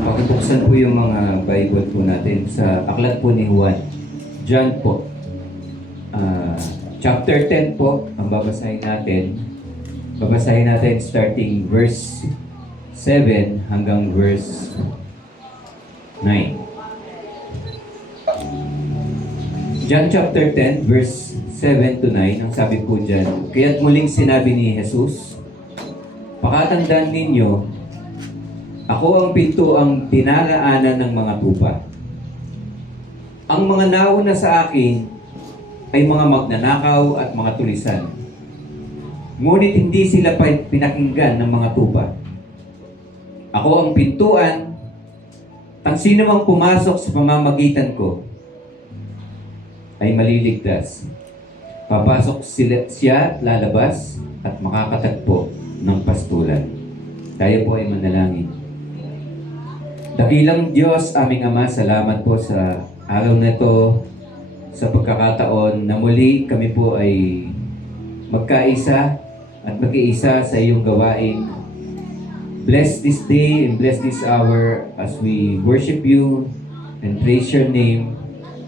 Pakibuksan po yung mga Bible po natin sa aklat po ni Juan. John po. Chapter 10 po ang babasahin natin. Babasahin natin starting verse 7 hanggang verse 9. John chapter 10 verse 7 to 9, ang sabi po dyan, kaya't muling sinabi ni Jesus, pakatandaan ninyo, ako ang pinto ang dinaraanan ng mga tupa. Ang mga nauna sa akin ay mga magnanakaw at mga tulisan. Ngunit hindi sila pinakinggan ng mga tupa. Ako ang pintuan, ang sino mang pumasok sa pamamagitan ko ay maliligtas. Papasok siya, lalabas at makakatagpo ng pastulan. Tayo po ay manalangin. Dakilang Diyos, aming Ama, salamat po sa araw na ito, sa pagkakataon na muli kami po ay magkaisa at mag-iisa sa iyong gawain. Bless this day and bless this hour as we worship you and praise your name.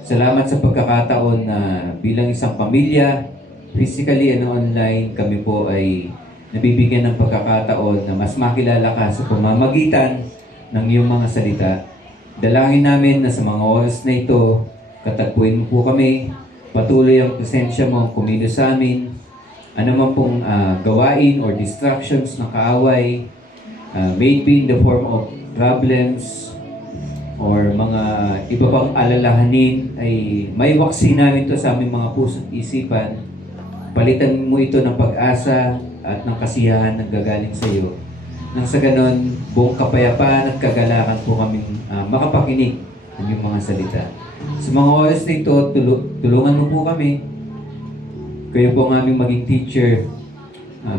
Salamat sa pagkakataon na bilang isang pamilya, physically and online, kami po ay nabibigyan ng pagkakataon na mas makilala ka sa pamamagitan ng iyong mga salita. Dalangin namin na sa mga oras na ito, katagpuin mo po kami, patuloy ang presensya mo kumilos sa amin, ano man pong gawain or distractions na kaaway, may it be in the form of problems or mga iba pang alalahanin, ay may waksi namin to sa aming mga puso't isipan. Palitan mo ito ng pag-asa at ng kasiyahan na gagaling sa iyo. Nang sa ganon, buong kapayapaan at kagalakan po kaming makapakinig ng iyong mga salita. Sa mga oras na ito, tulungan mo po kami. Kayo po ang aming maging teacher.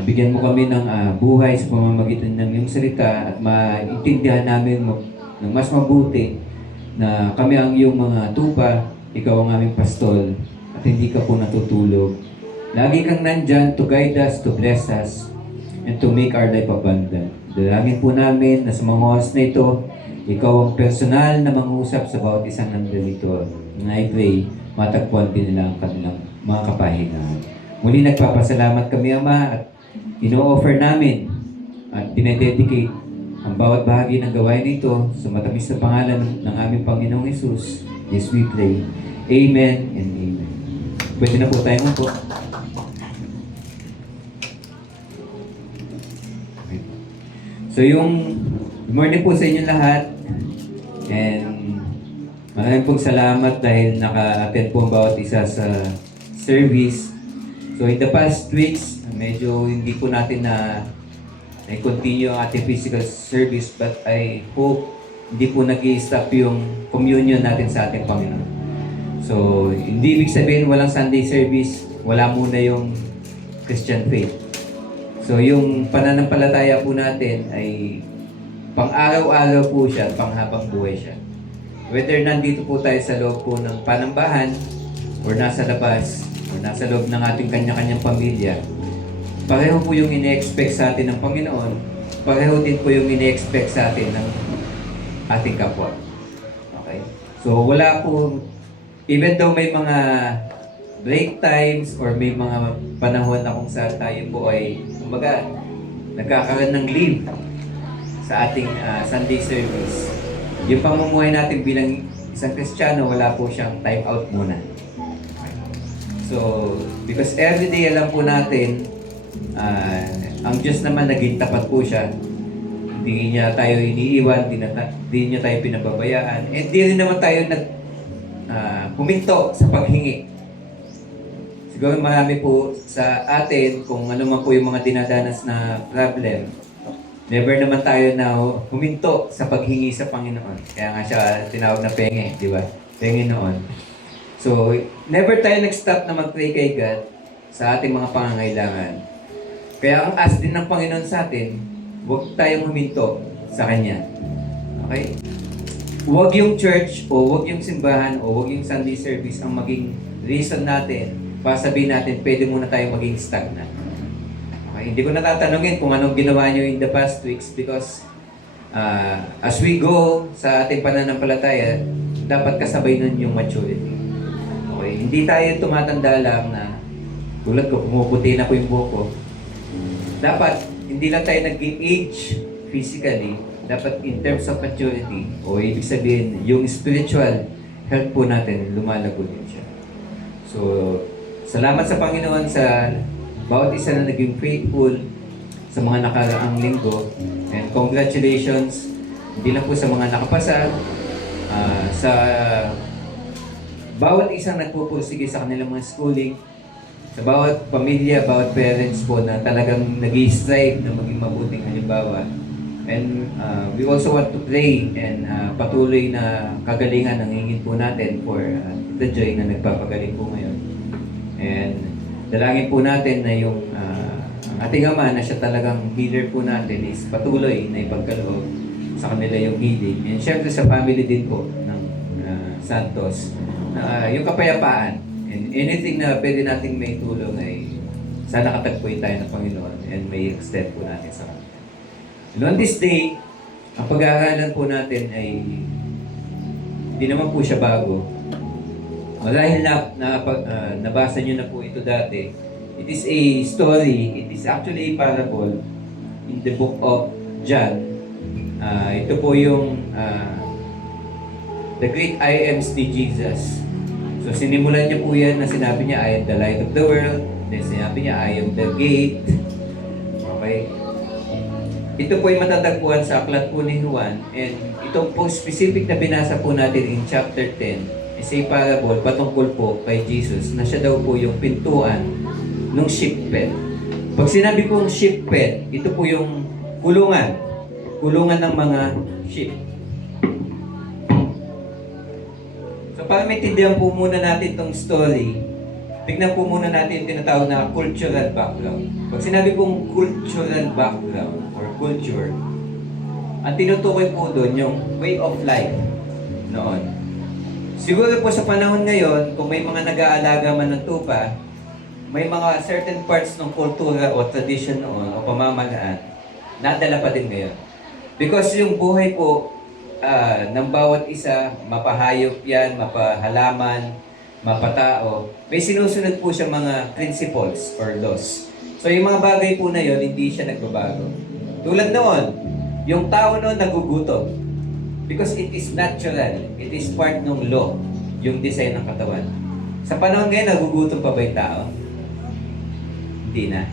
Bigyan mo kami ng buhay sa pamamagitan ng iyong salita at maintindihan namin ng mas mabuti na kami ang iyong mga tupa, ikaw ang aming pastol at hindi ka po natutulog. Lagi kang nandyan to guide us, to bless us, and to make our life abundant. Dalangin po namin na sa mga oras na ito, ikaw ang personal na mangusap sa bawat isang nandito. And I pray, matagpuan din nila ang kanilang mga kapahingahan. Muli nagpapasalamat kami, Ama, at ino-offer namin at dinededicate ang bawat bahagi ng gawain nito sa matamis na pangalan ng aming Panginoong Hesus. Yes, we pray. Amen and amen. Pwede na po tayo po. So yung good morning po sa inyo lahat, and maraming pong salamat dahil naka-attend po ang bawat isa sa service. So in the past weeks, medyo hindi po natin na continue ang ating physical service, but I hope hindi po nag-i-stop yung communion natin sa ating Panginoon. So hindi ibig sabihin walang Sunday service, wala muna yung Christian faith. So yung pananampalataya po natin ay pang-araw-araw po siya, panghabang buhay siya. Whether nandito po tayo sa loob po ng panambahan or nasa labas or nasa loob ng ating kanya-kanyang pamilya, pareho po yung ine-expect sa atin ng Panginoon, pareho din po yung ine-expect sa atin ng ating kapwa. Okay? So wala po, even though may mga break times or may mga panahon na kung saan tayo po ay kumbaga nagkakaroon ng leave sa ating Sunday service. Yung pamumuhay natin bilang isang Kristiyano, wala po siyang time out muna. So, because every day alam po natin, ang Diyos naman naging tapat po siya. Hindi niya tayo iniiwan, hindi niya tayo pinababayaan, and hindi rin naman tayo huminto sa paghingi. Siguro marami po sa atin, kung ano man po yung mga dinadanas na problem, never naman tayo na huminto sa paghingi sa Panginoon. Kaya nga siya tinawag na penge, di ba? Penge noon. So, never tayo nag-stop na mag-pray kay God sa ating mga pangangailangan. Kaya ang ask din ng Panginoon sa atin, huwag tayong huminto sa Kanya. Okay? Huwag yung church, o huwag yung simbahan, o huwag yung Sunday service ang maging reason natin para sabihin natin, pwede muna tayo maging stagnant. Okay? Hindi ko natatanungin kung anong ginawa nyo in the past weeks because as we go sa ating pananampalataya, dapat kasabay nun yung maturity. Okay? Hindi tayo tumatanda lang na tulad ko, pumuputi na ko yung buhok ko. Dapat, hindi lang tayo nag-age physically, dapat in terms of maturity, o ibig sabihin, yung spiritual health po natin, lumalago din siya. So, salamat sa Panginoon sa bawat isa na naging faithful sa mga nakaraang linggo. And congratulations, hindi lang po sa mga nakapasa, sa bawat isang nagpupursige sa kanilang mga schooling, sa bawat pamilya, bawat parents po na talagang nag-i-strive na maging mabuting halimbawa. And we also want to pray and patuloy na kagalingan ang hingin po natin for the Joy na nagpapagaling po ngayon. And dalangin po natin na yung ang ating Ama na siya talagang healer po natin is patuloy na ipagkaloob sa kanila yung healing. And syempre sa family din po ng Santos, yung kapayapaan. And anything na pwede nating may tulong ay sana katagpuin tayo ng Panginoon and may extend po natin sa Kanya. And on this day, ang pag-aaralan po natin ay hindi naman po siya bago. Dahil nabasa nyo na po ito dati, it is a story, it is actually a parable in the book of John. Ito po yung the great I ams ni Jesus. So sinimulan niya po yan na sinabi niya, I am the light of the world. Then sinabi niya, I am the gate. Okay? Ito po ay matatagpuan sa aklat po ni Juan. And itong po specific na binasa po natin in chapter 10 is a parable patungkol po kay Jesus na siya daw po yung pintuan ng sheep pen. Pag sinabi pong sheep pen, ito po yung kulungan. Kulungan ng mga sheep. So para maintindihan po muna natin itong story, tignan po muna natin yung tinatawag na cultural background. Pag sinabi pong cultural background or culture, ang tinutukoy po doon yung way of life noon. Siguro po sa panahon ngayon, kung may mga nag-aalaga man ng tupa, may mga certain parts ng kultura o tradition noon o pamamalaan, nadala pa din ngayon. Because yung buhay po ng bawat isa, mapahayop yan, mapahalaman, mapatao, may sinusunod po siya mga principles or laws. So yung mga bagay po na yon hindi siya nagbabago. Tulad noon, yung tao noon nagugutom. Because it is natural, it is part ng law, yung design ng katawan. Sa panahon ngayon, nagugutom pa ba yung tao? Hindi na.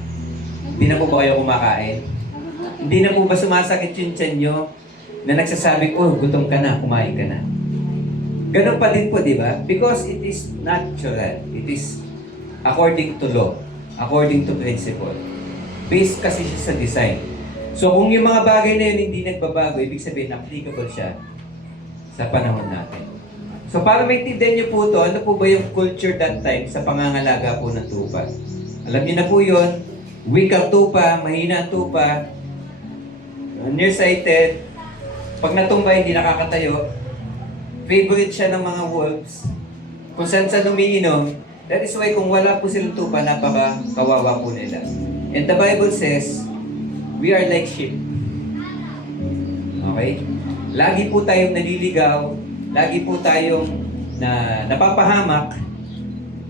Hindi na po ba kayo kumakain? Hindi na po ba sumasakit yung tiyan nyo na nagsasabing, oh, gutom ka na, kumain ka na. Ganun pa din po, di ba? Because it is natural. It is according to law, according to principle. Based kasi siya sa design. So kung yung mga bagay na yun hindi nagbabago, ibig sabihin applicable siya sa panahon natin. So para maintindihan niyo po ito, ano po ba yung culture that time sa pangangalaga po ng tupa? Alam niyo na po yun, weak ang tupa, mahina ang tupa, nearsighted, pag natumba hindi nakakatayo, favorite siya ng mga wolves, kung saan saan umiinom. That is why kung wala po silang tupa, napaka-kawawa po nila. And the Bible says, we are like sheep. Okay? Lagi po tayong naliligaw, lagi po tayong napapahamak,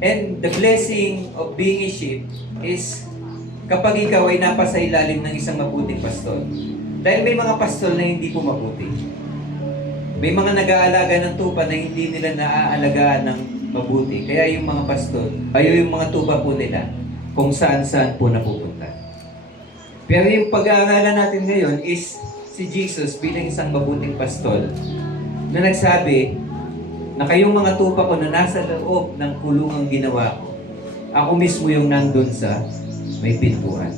and the blessing of being a sheep is kapag ikaw ay napasa ilalim ng isang mabuting pastol. Dahil may mga pastol na hindi po mabuti. May mga nag-aalaga ng tupa na hindi nila naaalagaan ng mabuti. Kaya yung mga pastol, yung mga tupa po nila, kung saan-saan po napupunta. Pero yung pag-aaralan natin ngayon is si Jesus bilang isang mabuting pastol na nagsabi na kayong mga tupa ko na nasa loob ng kulungang ginawa ko, ako mismo yung nandun sa may pintuan.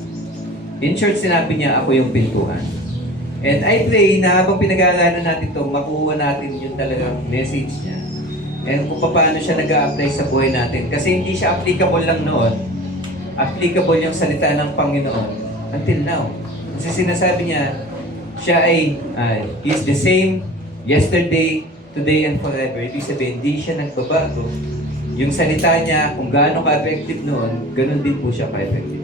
In short, sinabi niya, ako yung pintuan. And I pray na habang pinag-aaralan natin ito, makuha natin yung talagang message niya. And kung paano siya nag-a-apply sa buhay natin. Kasi hindi siya applicable lang noon. Applicable yung salita ng Panginoon until now. Kasi sinasabi niya, siya ay he is the same yesterday, today, and forever. Ibig sabihin, hindi siya nagbabago. Yung salita niya, kung gaano ka-effective noon, ganun din po siya ka-effective.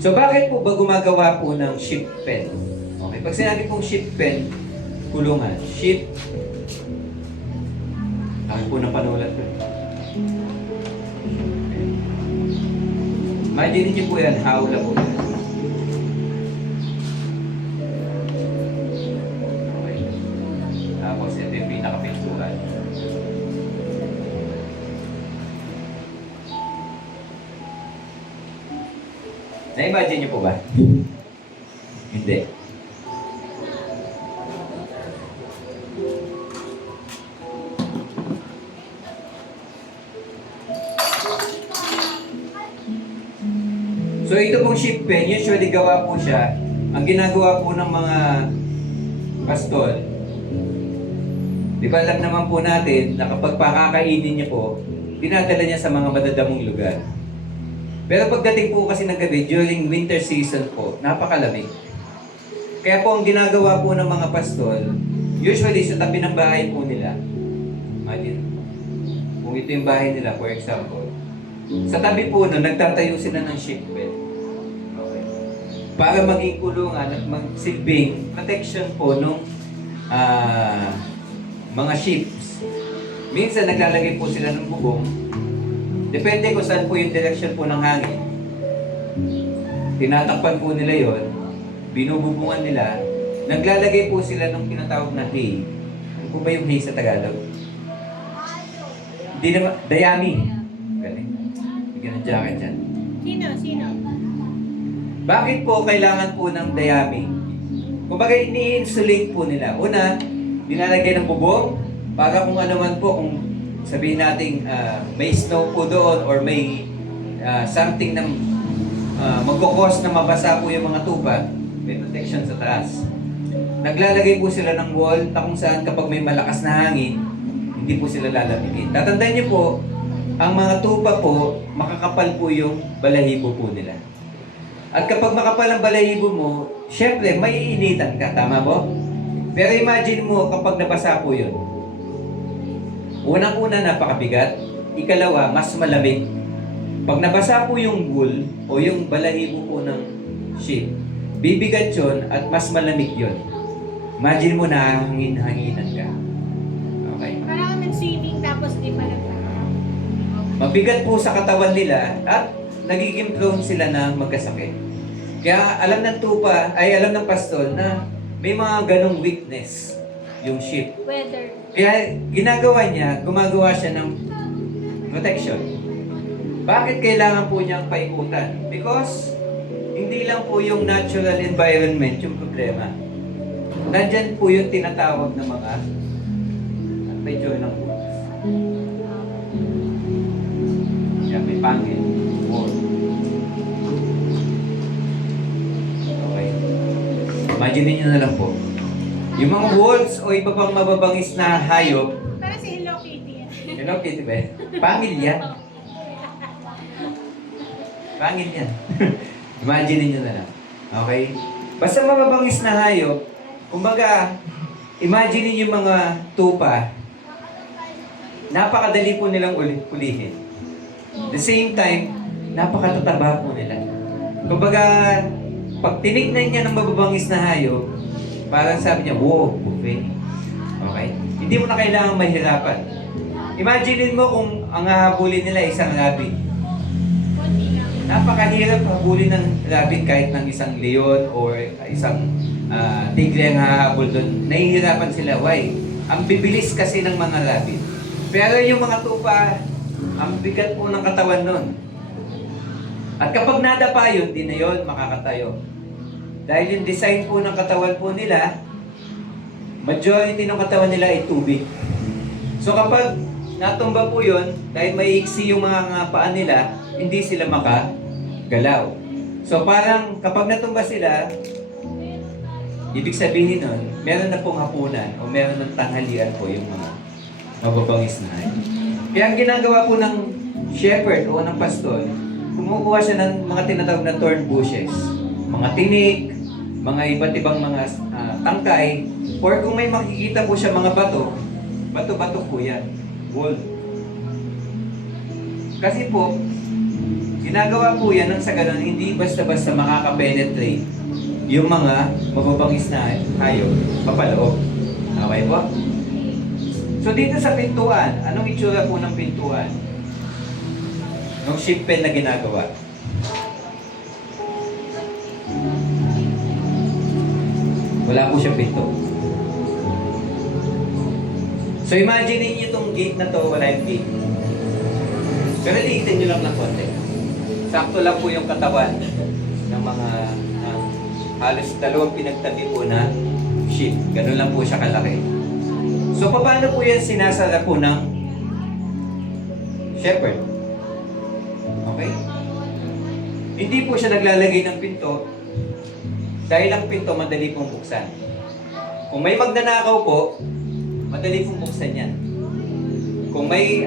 So bakit po ba gumagawa po ng sheep pen? Okay. Pag sinabi pong ship pen, kulungan. Ship. Ako po na panulat ko. Okay. Imagine niyo po yan, hawla po yan. Okay. Tapos ito yung pinaka-pinturan. Na-imagine niyo po ba? Hindi. So ito pong ship pen, usually gawa po siya, ang ginagawa po ng mga pastol, di ba alam naman po natin na kapag pakakainin niya po, dinadala niya sa mga madadamong lugar. Pero pagdating po kasi ng gabi, during winter season po, napakalamig. Kaya po ang ginagawa po ng mga pastol, usually sa tabi ng bahay po nila, imagine, kung ito yung bahay nila, for example, sa tabi po nun, nagtatayo sila ng ship pen. Okay. Para maging kulungan at magsilbing protection po nung mga ships. Minsan naglalagay po sila ng bubong. Depende kung saan po yung direction po ng hangin. Tinatakpan po nila yon, binububungan nila, naglalagay po sila ng tinatawag na hay. Ano po ba yung hay sa Tagalog? Hindi naman, dayami. Galing. Bigyan ng jacket dyan. Sino? Bakit po kailangan po ng dayami? Kumbaga, ini-insulate po nila. Una, dinalagay ng bubong para kung ano man po, kung sabihin natin may snow po doon or may something na magkukos na mabasa po yung mga tupa, may protection sa taas. Naglalagay po sila ng wall na kung saan kapag may malakas na hangin, hindi po sila lalamigin. Tatandaan niyo po, ang mga tupa po, makakapal po yung balahibo po nila. At kapag makapal ang balahibo mo, syempre, may initan ka. Tama po? Pero imagine mo kapag nabasa po yun. Unang-una, napakabigat. Ikalawa, mas malamig. Pag nabasa po yung wool o yung balahibo po ng sheep, bibigat yun at mas malamig yun. Imagine mo na hangin-hanginan ka. Okay? Parang nag-swimming tapos di pa Mabigat po sa katawan nila at nagiging prone sila na magkasakit. Kaya alam ng tupa, ay alam ng pastol na may mga ganong weakness yung sheep. weather. Kaya ginagawa niya, gumagawa siya ng protection. Bakit kailangan po niyang paikutan? Because hindi lang po yung natural environment yung problema. Nandyan po yung tinatawag na mga at may joy ng butas. Yan, may pangil. Wall. Okay. Imagine niyo na lang po. Yung mga wolves o iba pang mababangis na hayop, Parang si Hello Kitty. Hello, Kitty ba? Pangil yan. Pangil yan. Imagine niyo na lang. Okay? Basta mababangis na hayop, kumbaga, imagine niyo yung mga tupa, napakadali po nilang ulihin. The same time, napakatataba po nila. Kumbaga, pag tinignan niya ng mababangis na hayop, parang sabi niya, wow, buffet. Okay? Hindi mo na kailangan mahirapan. Imagine mo kung ang hahabulin nila isang rabbit. Konti lang. Napakahirap habulin ng rabbit kahit ng isang leon or isang tigre ang hahabol doon. Nahihirapan sila. Why? Ang bibilis kasi ng mga rabbit. Pero yung mga tupa, ang bigat po ng katawan nun. At kapag nadapa yun, di na yun makakatayo. Dahil yung design po ng katawan po nila, majority ng katawan nila ay tubig. So kapag natumba po yun, dahil may iksi yung mga paa nila, hindi sila makagalaw. So parang kapag natumba sila, ibig sabihin nun, meron na pong hapunan o meron ng tanghalian po yung mga mababangis na hayop. Kaya ang ginagawa po ng shepherd o ng pastor, kumukuha siya ng mga tinatawag na thorn bushes, mga tinik, mga iba't ibang mga tangkay, or kung may makikita po siya mga bato, bato-bato po yan, gold. Kasi po, ginagawa po yan nang sa ganun, hindi basta-basta makaka-penetrate yung mga mababangis na hayop papaloob. Okay po? So dito sa pintuan, anong itsura po ng pintuan? Nung ship pen na ginagawa. Wala po siyang pinto. So imagine niyo itong gate na to, wala yung gate. Pero liitin nyo lang ng konti. Sakto lang po yung katawan ng mga halos dalawang pinagtabi po na ship. Ganun lang po siya kalaki. So paano po yan sinasara po ng shepherd? Okay? Hindi po siya naglalagay ng pinto dahil ang pinto madali pong buksan. Kung may magnanakaw po, madali pong buksan yan. Kung may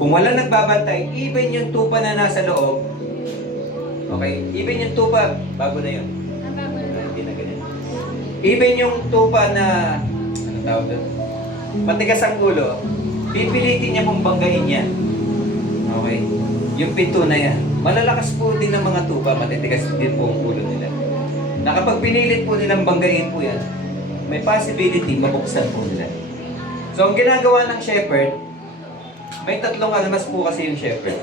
kung wala nagbabantay, even yung tupa na nasa loob, okay, even yung tupa, bago na yun. Hindi na ganyan. Even yung tupa na, ano tawag doon? Matigas ang ulo, pipilitin niya pong banggain yan. Okay? Yung pinto na yan. Malalakas po din ng mga tupa, matitigas din po ang ulo nila. Na kapag pinilit po nilang banggain po yan, may possibility mabuksan po nila. So, ang ginagawa ng shepherd, may tatlong armas po kasi yung shepherd.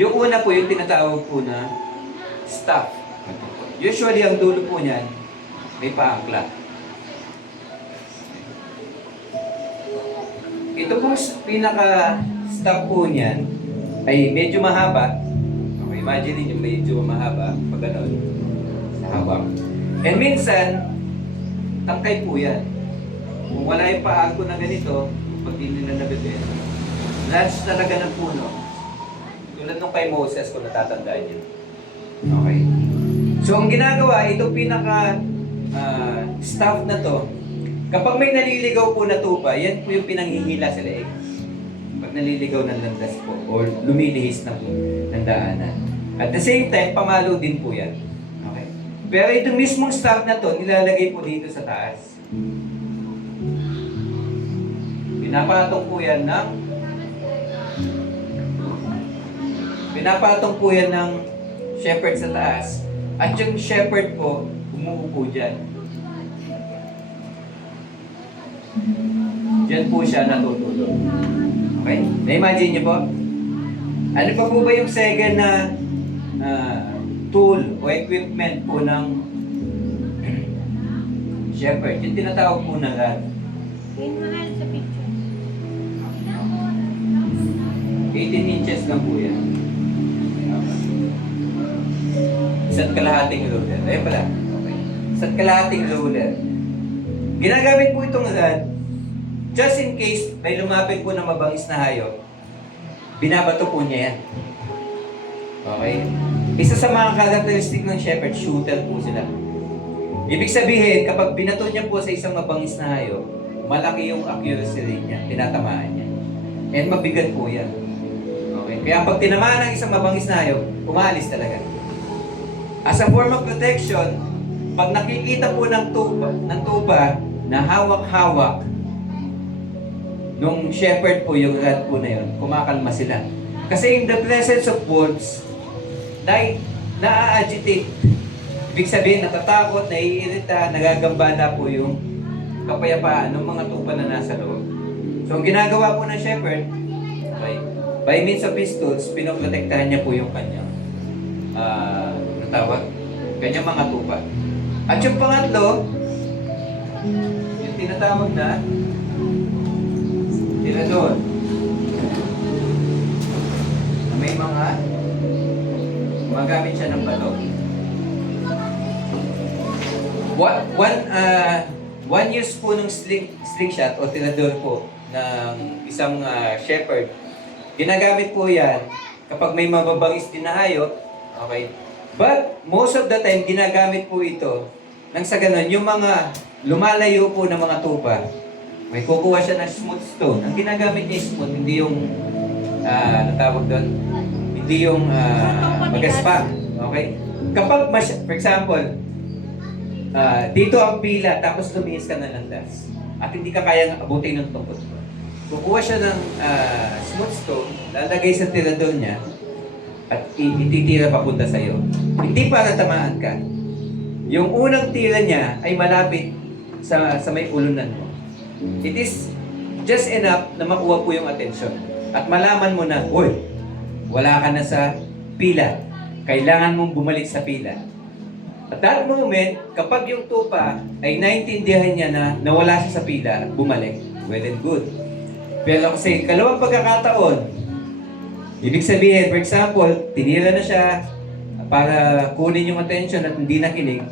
Yung una po, yung tinatawag po na staff. Usually, ang dulo po niyan, may paangkla. Ito po, pinaka-staff po niyan, ay medyo mahaba. Okay, imagine niyo medyo mahaba, pag gano'n, sa hawak. And minsan, tangkay po yan. Kung wala yung paangko na ganito, pag hindi nila nabibili, large talaga ng puno. Tulad nung kay Moses, kung natatandaan niyo. Okay. So, ang ginagawa, itong pinaka-staff na to, kapag may naliligaw po na tupa, yan po yung pinanghihila sa leeg. Pag naliligaw ng landas po, or lumilihis na po ng daanan. At the same time, pamalo din po yan. Okay. Pero itong mismong staff na to, nilalagay po dito sa taas. Pinapatong po yan ng shepherd sa taas. At yung shepherd po, umuupo dyan. Diyan po siya natutulog. Okay? Na-imagine niyo po? Ano pa po ba yung second na tool o equipment po ng shepherd? Yung tinatawag po na rod. Yung mahal sa picture. 18 inches lang po yan. Isa't kalahating ruler. Ayun pala. Okay. Isa't kalahating ruler. Ginagamit po itong rod just in case may lumapit po na mabangis na hayop. Binabato po niya yan. Okay? Isa sa mga characteristic ng shepherd, shooter po sila. Ibig sabihin, kapag binato niya po sa isang mabangis na hayop, malaki yung accuracy rate niya, tinatamaan niya. And mabigat po yan. Okay? Kaya pag tinamaan ng isang mabangis na hayop, umaalis talaga. As a form of protection, pag nakikita po ng tupa na hawak-hawak nung shepherd po, yung rod po na yun, kumakalma sila. Kasi in the presence of wolves, na-agitate. Ibig sabihin, natatakot, naiirita, nagagambala po yung kapayapaan ng mga tupa na nasa loob. So, ang ginagawa po ng shepherd, by means of his tools, pinoprotektahan niya po yung kanyang kanyang mga tupa. At yung pangatlo, yung tinatawag na tirador. Na may gumagamit siya ng bato. One use po ng slingshot o tirador po ng isang shepherd. Ginagamit po yan kapag may mababangis din na hayop. Okay? But most of the time, ginagamit po ito nang sa ganun, yung mga lumalayo po ng mga tupa, may kukuha siya ng smooth stone. Ang ginagamit niya smooth, hindi yung natawag doon, hindi yung magaspa. Okay? Kapag, for example, dito ang pila, tapos lumihis ka na landas, at hindi ka kayang abutin ng tungkod mo. Kukuha siya ng smooth stone, lalagay sa tirador niya, at ititira papunta sa iyo. Hindi para tamaan ka. Yung unang tira niya ay malapit sa may ulunan mo. It is just enough na makuha po yung atensyon. At malaman mo na, uy, wala ka na sa pila. Kailangan mong bumalik sa pila. At that moment, kapag yung tupa ay naintindihan niya na nawala siya sa pila at bumalik, well and good. Pero kasi kalawang pagkakataon, ibig sabihin, for example, tinira na siya para kunin yung attention at hindi nakinig,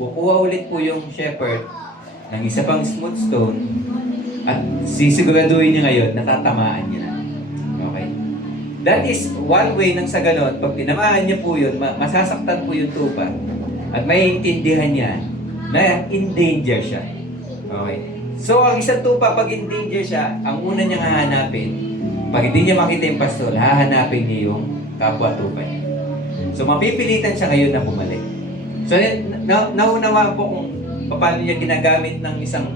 kukuha ulit po yung shepherd ng isa pang smooth stone at sisiguraduhin niya ngayon na tatamaan niya na. Okay? That is one way ng sa ganon. Pag tinamaan niya po yun, masasaktan po yung tupa at maiintindihan niya na in danger siya. Okay? So, ang isang tupa, pag in danger siya, ang una niyang hahanapin, pag hindi niya makita yung pastol, hahanapin niya yung kapwa-tupa niya. So, mapipilitan siya ngayon na bumalik. So, naunawa po kung paano niya ginagamit ng isang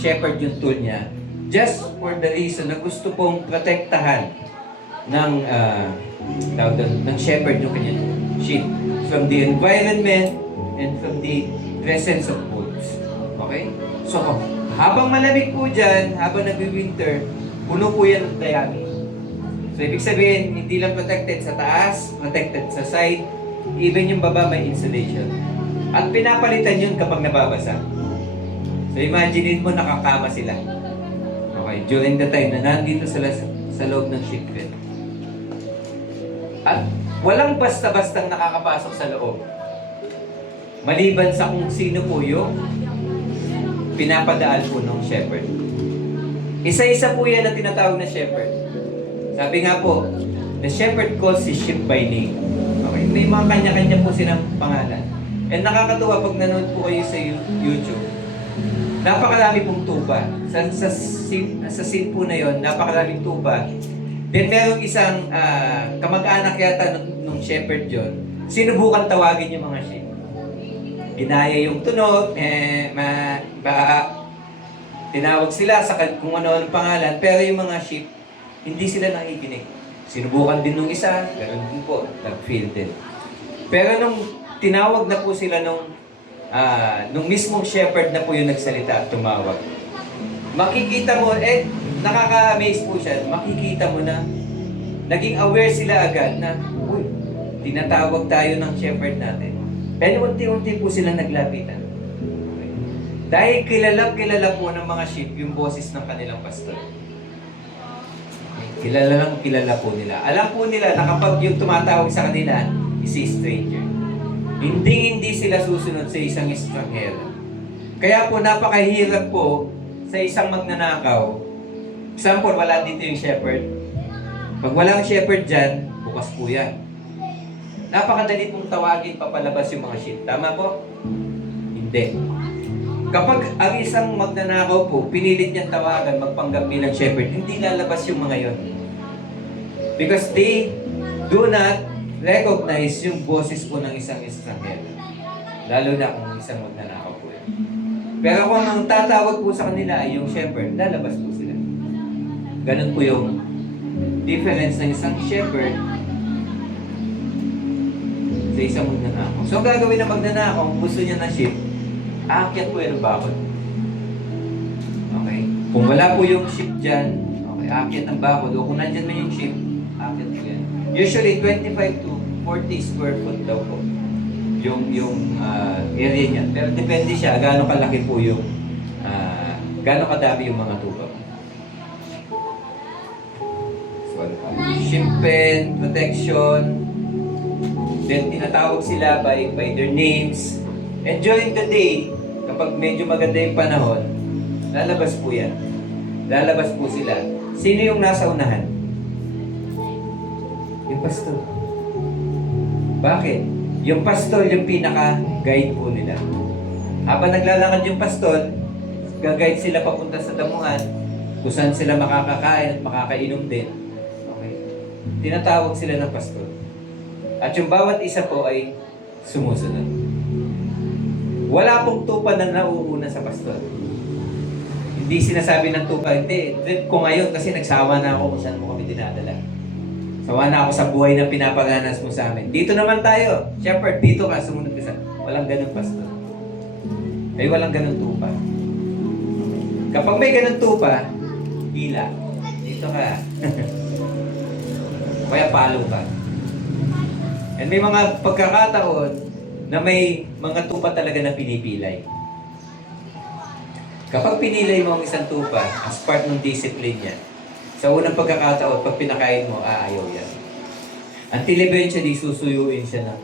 shepherd yung tool niya just for the reason na gusto pong protektahan ng ng shepherd yung kanyang sheep from the environment and from the presence of wolves. Okay? So, habang malamig po dyan, habang nag-winter, puno po yan ng dayami. So, ibig sabihin, hindi lang protected sa taas, protected sa side, even yung baba may insulation. At pinapalitan yun kapag nababasa. So, imagine mo nakakama sila. Okay, during the time na nandito sila sa loob ng shipwreck. At walang basta-bastang nakakapasok sa loob. Maliban sa kung sino po yung pinapadaan po ng shepherd. Isa-isa po yan na tinatawag na shepherd. Sabi nga po, the shepherd calls his sheep by name. Okay? May mga kanya-kanya po silang pangalan. And nakakatuwa pag nanood po kayo sa YouTube. Napakarami pong tupa. Sa scene po na yon, napakaraming tupa. Then merong isang kamag-anak yata nung shepherd yon. Sinubukan tawagin yung mga sheep. Ginaya yung tunog, tinawag sila sa kung ano-ano pangalan, pero yung mga sheep, hindi sila nakikinig. Sinubukan din nung isa, ganoon din po, nag-feel din. Pero nung tinawag na po sila nung mismong shepherd na po yung nagsalita at tumawag, makikita mo, nakaka-amaze po siya, makikita mo na naging aware sila agad na, uy, tinatawag tayo ng shepherd natin. And unti-unti po sila naglapitan. Okay. Dahil kilala po ng mga sheep yung boses ng kanilang pastor. Kilala po nila. Alam po nila na kapag yung tumatawag sa kanila is a stranger. Hindi sila susunod sa isang estranghero. Kaya po napakahirap po sa isang magnanakaw. Example, wala dito yung shepherd. Pag walang shepherd dyan, bukas po yan. Napakadali pong tawagin papalabas yung mga sheep. Tama po? Hindi. Kapag ang isang magnanakaw po, pinilit niyang tawagan, magpanggap bilang shepherd, hindi lalabas yung mga yon. Because they do not recognize yung boses po ng isang estranghero. Lalo na kung isang magnanakaw po yun. Pero kung ang tatawag po sa kanila ay yung shepherd, lalabas po sila. Ganun po yung difference ng isang shepherd sa isang magnanakaw. So, ang gagawin ng magnanakaw, kung gusto niya ng sheep, aakyat po yung bakod. Okay? Kung wala po yung sheep dyan, okay, aakyat ng bakod. O kung nandyan man yung sheep, aakyat po yan. Usually, 25 to 40 square foot daw po yung area niya. Pero depende siya, gaano kalaki po yung, gaano kadami yung mga tuba. So, sheep pen, protection, then tinatawag sila by their names. And during the day, kapag medyo maganda yung panahon, lalabas po yan. Lalabas po sila. Sino yung nasa unahan? Yung pastor. Bakit? Yung pastor yung pinaka-guide po nila. Habang naglalakad yung pastor, gag-guide sila papunta sa damuhan, kung saan sila makakakain at makakainom din. Okay? Tinatawag sila ng pastor. At yung bawat isa po ay sumusunod. Wala pong tupa na nauuna sa pastor. Hindi sinasabi ng tupa, hindi, trip ko ngayon kasi nagsawa na ako kung saan mo kami dinadala. Sawa na ako sa buhay na pinapaganas mo sa amin. Dito naman tayo. Shepherd, dito ka, sumunod ka sa... Walang ganun, pastor. Ay, walang ganun tupa. Kapag may ganun tupa, hila. Dito ka. Kaya palo ka. And may mga pagkakataon na may mga tupa talaga na pinipilay. Kapag pinilay mo ang isang tupa as part ng discipline niya, sa unang pagkakataon, pag pinakain mo, aayaw yan. Until eventually, susuyuin siya ng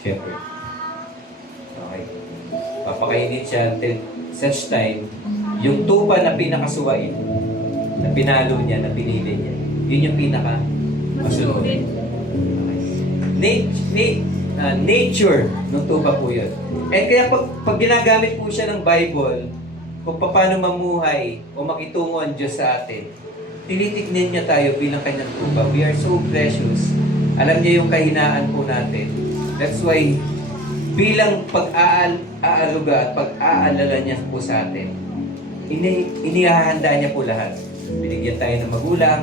shepherd. Okay? Papakainin siya until such time, yung tupa na pinakasuwain, na pinalo niya, na pinili niya, yun yung pinaka masunod. Nature ng tupa po yun. Eh kaya pag ginagamit po siya ng Bible, kung paano mamuhay o makitungo ang Diyos sa atin, tinitignan niya tayo bilang kanyang tupa. We are so precious. Alam niya yung kahinaan po natin. That's why, bilang pag-aaluga at pag-aalala niya po sa atin, inihahanda niya po lahat. Binigyan tayo ng magulang,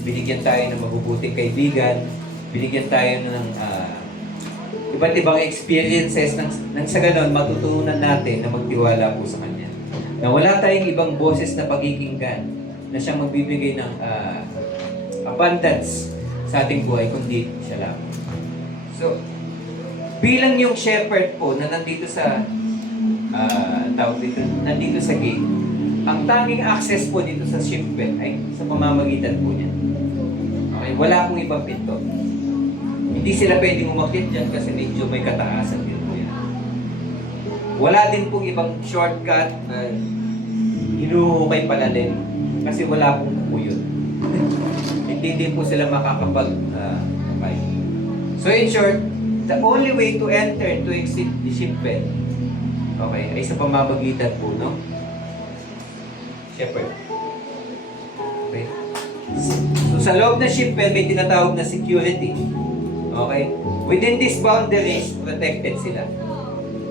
binigyan tayo ng mabubuting kaibigan, binigyan tayo ng iba't ibang experiences nang sa ganon matutunan natin na magtiwala po sa Kanya. Na wala tayong ibang boses na pakikinggan na siyang magbibigay ng abundance sa ating buhay, kundi siya lang. So, bilang yung shepherd po na nandito sa nandito sa gate, ang tanging access po dito sa sheeppen ay sa pamamagitan po niya. Okay, wala pong ibang pinto. Hindi sila pwedeng umakyat dyan kasi medyo may kataasan din po yan. Wala din pong ibang shortcut na hinuhukay palalim kasi wala pong kukuyod. Hindi din po sila makakapag-kapay. So in short, the only way to enter, to exit the sheeppen, okay, ay sa pamamagitan po, no? Shepherd. Okay? So sa loob ng sheeppen, may tinatawag na security. Okay? Within these boundaries, protected sila.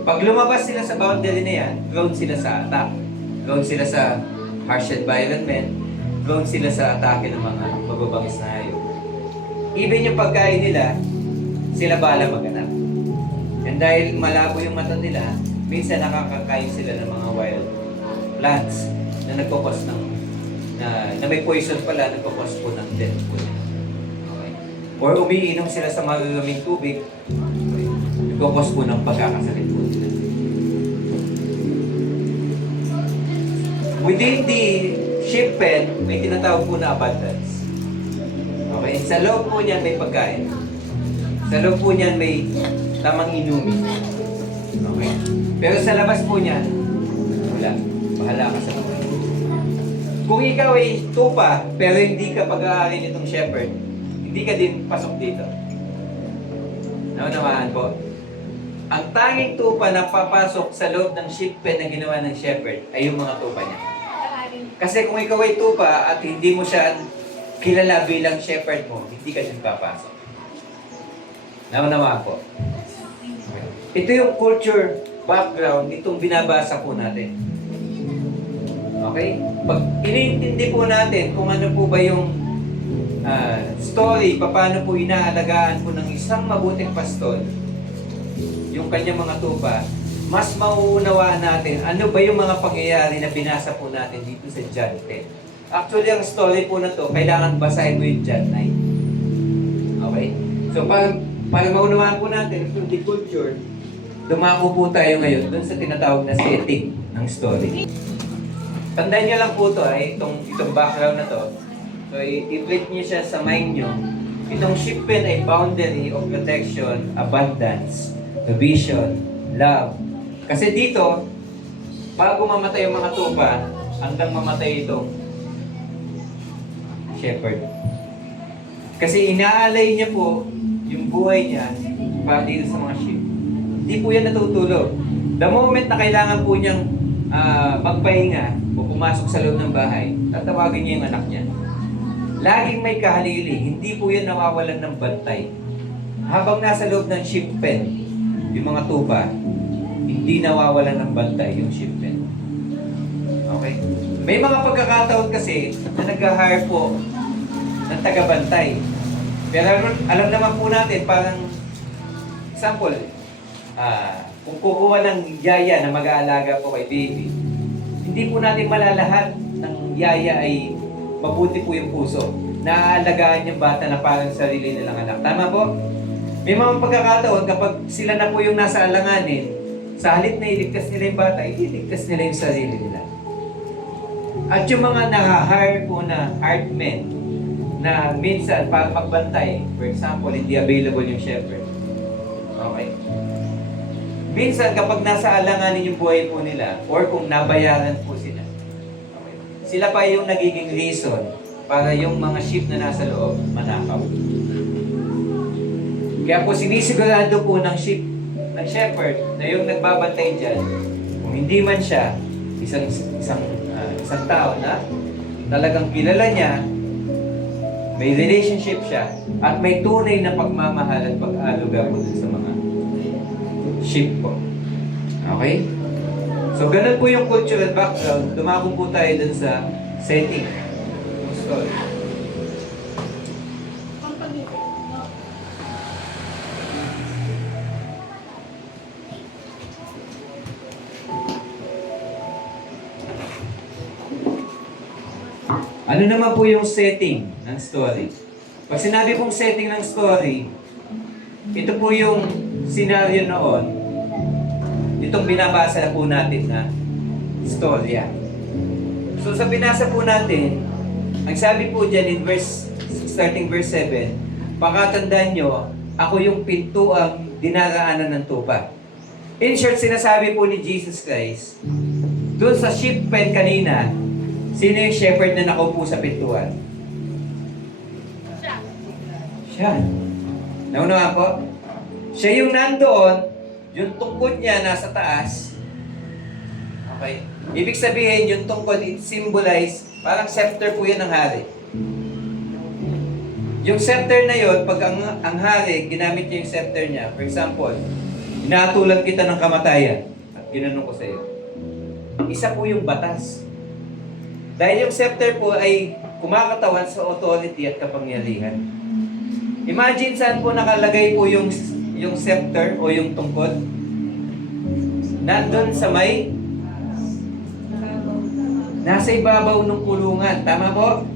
Pag lumabas sila sa boundary na yan, prone sila sa attack. Prone sila sa harsh environment. Prone sila sa atake ng mga mababangis na hayop. Even yung pagkain nila, sila bala maghanap. And dahil malabo yung mata nila, minsan nakakakain sila ng mga wild plants na nagkukos ng na may poison pala, nagkukos po ng death po nila. Okay? Or umiinom sila sa malamig tubig, okay, nagkukos po ng pagkakasakit po nila. Within the sheep pen, may tinatawag po na abundance. Okay? Sa loob po niyan may pagkain. Sa loob po niyan may tamang inumin. Okay? Pero sa labas po niyan, wala. Bahala ka sa buhay. Kung ikaw ay tupa, pero hindi ka pag-aari nitong shepherd, hindi ka din pasok dito. Naunawaan po. Ang tanging tupa na papasok sa loob ng sheep pen na ginawa ng shepherd ay yung mga tupa niya. Kasi kung ikaw ay tupa at hindi mo siya kilala bilang shepherd mo, hindi ka din papasok. Naunawaan po. Ito yung culture background itong binabasa po natin. Okay? Pag iniintindi po natin kung ano po ba yung story, paano po inaalagaan po ng isang mabuting pastol yung kanyang mga tupa, mas mauunawaan natin ano ba yung mga pangyayari na binasa po natin dito sa John 10. Actually, ang story po na to, kailangan basahin mo yung John 9. Okay? So, para maunawaan po natin itong the culture, dumako po tayo ngayon dun sa tinatawag na setting ng story. Tandaan niyo lang po ito, itong background na to. So, i-break niyo siya sa mind niyo. Itong sheeppen ay boundary of protection, abundance, vision, love. Kasi dito, bago mamatay yung mga tupa, hanggang mamatay itong shepherd. Kasi inaalay niya po yung buhay niya para dito sa mga sheep. Hindi po yan natutulog. The moment na kailangan po niyang magpahinga o pumasok sa loob ng bahay, tatawagin niya yung anak niya. Laging may kahalili, hindi po yan nawawalan ng bantay. Habang nasa loob ng sheep pen, yung mga tupa, hindi nawawalan ng bantay yung sheep pen. Okay? May mga pagkakataon kasi na nag-hire po ng taga-bantay. Pero alam naman po natin, parang example, kung kukuha ng yaya na mag-aalaga po kay baby, hindi po natin malalahat ng yaya ay mabuti po yung puso. Naaalagaan yung bata na parang sarili nilang anak. Tama po? May mga pagkakataon kapag sila na po yung nasa alanganin, sa halip na iligtas nila yung bata, iligtas nila yung sarili nila. At yung mga naka-hire po na hired men na minsan para magbantay, for example, hindi available yung shepherd. Okay? Minsan kapag nasa alanganin yung buhay po nila or kung nabayaran po sila, okay, sila pa yung nagiging reason para yung mga sheep na nasa loob manakaw. Kaya po sinisigurado po ng shepherd na yung nagbabantay dyan, kung hindi man siya isang tao na talagang kilala niya, may relationship siya, at may tunay na pagmamahal at pag-aluga po dun sa mga sheep po. Okay? So, ganun po yung cultural background. Dumako po tayo dun sa setting ng story. Ano naman po yung setting ng story? Pag sinabi pong setting ng story, ito po yung scenario noon, itong binabasa po natin na storya. So sa binasa po natin, ang sabi po dyan in starting verse 7, pakatandaan nyo, ako yung pintuang dinaraanan ng tupa. In short, sinasabi po ni Jesus Christ, doon sa sheep pen kanina, sino yung shepherd na nakaupo sa pintuan? Siya. Naunawaan po? Siya yung nandoon, yung tungkod niya nasa taas. Okay? Ibig sabihin, yung tungkod, it symbolize, parang scepter po yun ng hari. Yung scepter na yun, pag ang hari, ginamit niya yung scepter niya. For example, inatulad kita ng kamatayan at ginanong ko sa iyo. Isa po yung batas. Dahil yung scepter po ay kumakatawan sa authority at kapangyarihan. Imagine saan po nakalagay po yung scepter o yung tungkod. Nandun sa may nasa ibabaw ng kulungan. Tama po?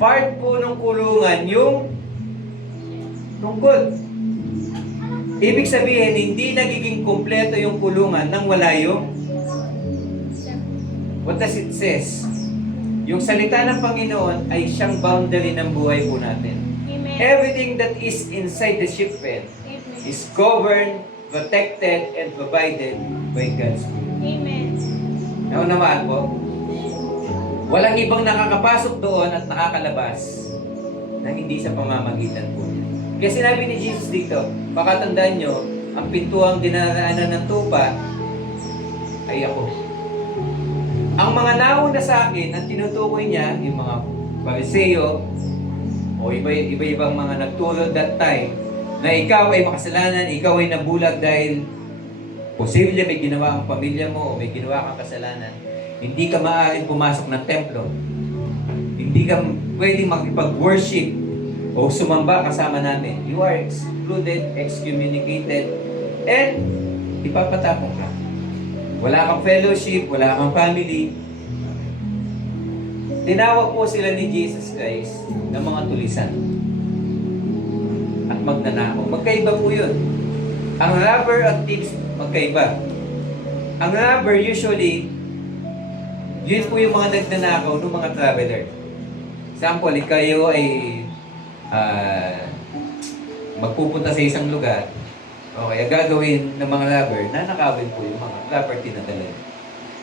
Part po ng kulungan yung tungkod. Ibig sabihin, hindi nagiging kumpleto yung kulungan nang wala yung what does it says? Yung salita ng Panginoon ay siyang boundary ng buhay po natin. Amen. Everything that is inside the sheep pen Amen. is governed, protected, and provided by God's will. Amen. Naunawaan po? Walang ibang nakakapasok doon at nakakalabas na hindi sa pamamagitan po niya. Kaya sinabi ni Jesus dito, pakatandaan nyo, ang pintuang dinaraanan ng tupa ay ako. Ang mga nauna sa akin, ang tinutukoy niya, yung mga Pariseo, o iba-ibang mga nagturo that time, na ikaw ay makasalanan, ikaw ay nabulag dahil posible may ginawa ang pamilya mo o may ginawa kang kasalanan. Hindi ka maaaring pumasok ng templo. Hindi ka pwedeng makipag-worship o sumamba kasama namin. You are excluded, excommunicated, and ipapatapong ka. Wala kang fellowship, wala kang family. Tinawag po sila ni Jesus Christ ng mga tulisan at magnanakaw. Magkaiba po yun. Ang robber at thieves, magkaiba. Ang robber usually, yun po yung mga nagnanakaw ng mga traveler. Example, kayo ay magpupunta sa isang lugar. Okay, ang gagawin ng mga robber, nanakawin po yung mga property na dala.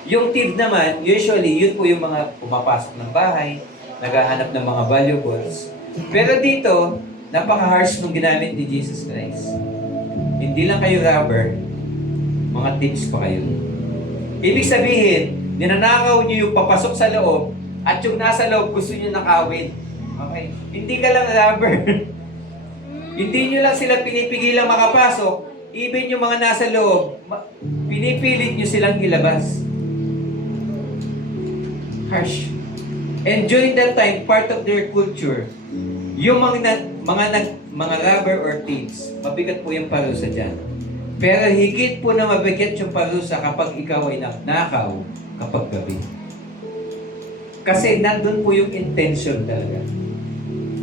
Yung thief naman, usually, yun po yung mga pumapasok ng bahay, naghahanap ng mga valuables. Pero dito, napaka-harsh nung ginamit ni Jesus Christ. Hindi lang kayo robber, mga thieves pa kayo. Ibig sabihin, ninanakaw nyo yung papasok sa loob, at yung nasa loob gusto nyo nakawin. Okay? Hindi ka lang robber. Hindi nyo lang sila pinipigilang makapasok, even yung mga nasa loob, pinipilit nyo silang ilabas. Harsh. And during that time, part of their culture, Yung mga robber or thieves, mabigat po yung parusa dyan. Pero higit po na mabigat yung parusa kapag ikaw ay nakaw kapag gabi. Kasi nandun po yung intention talaga.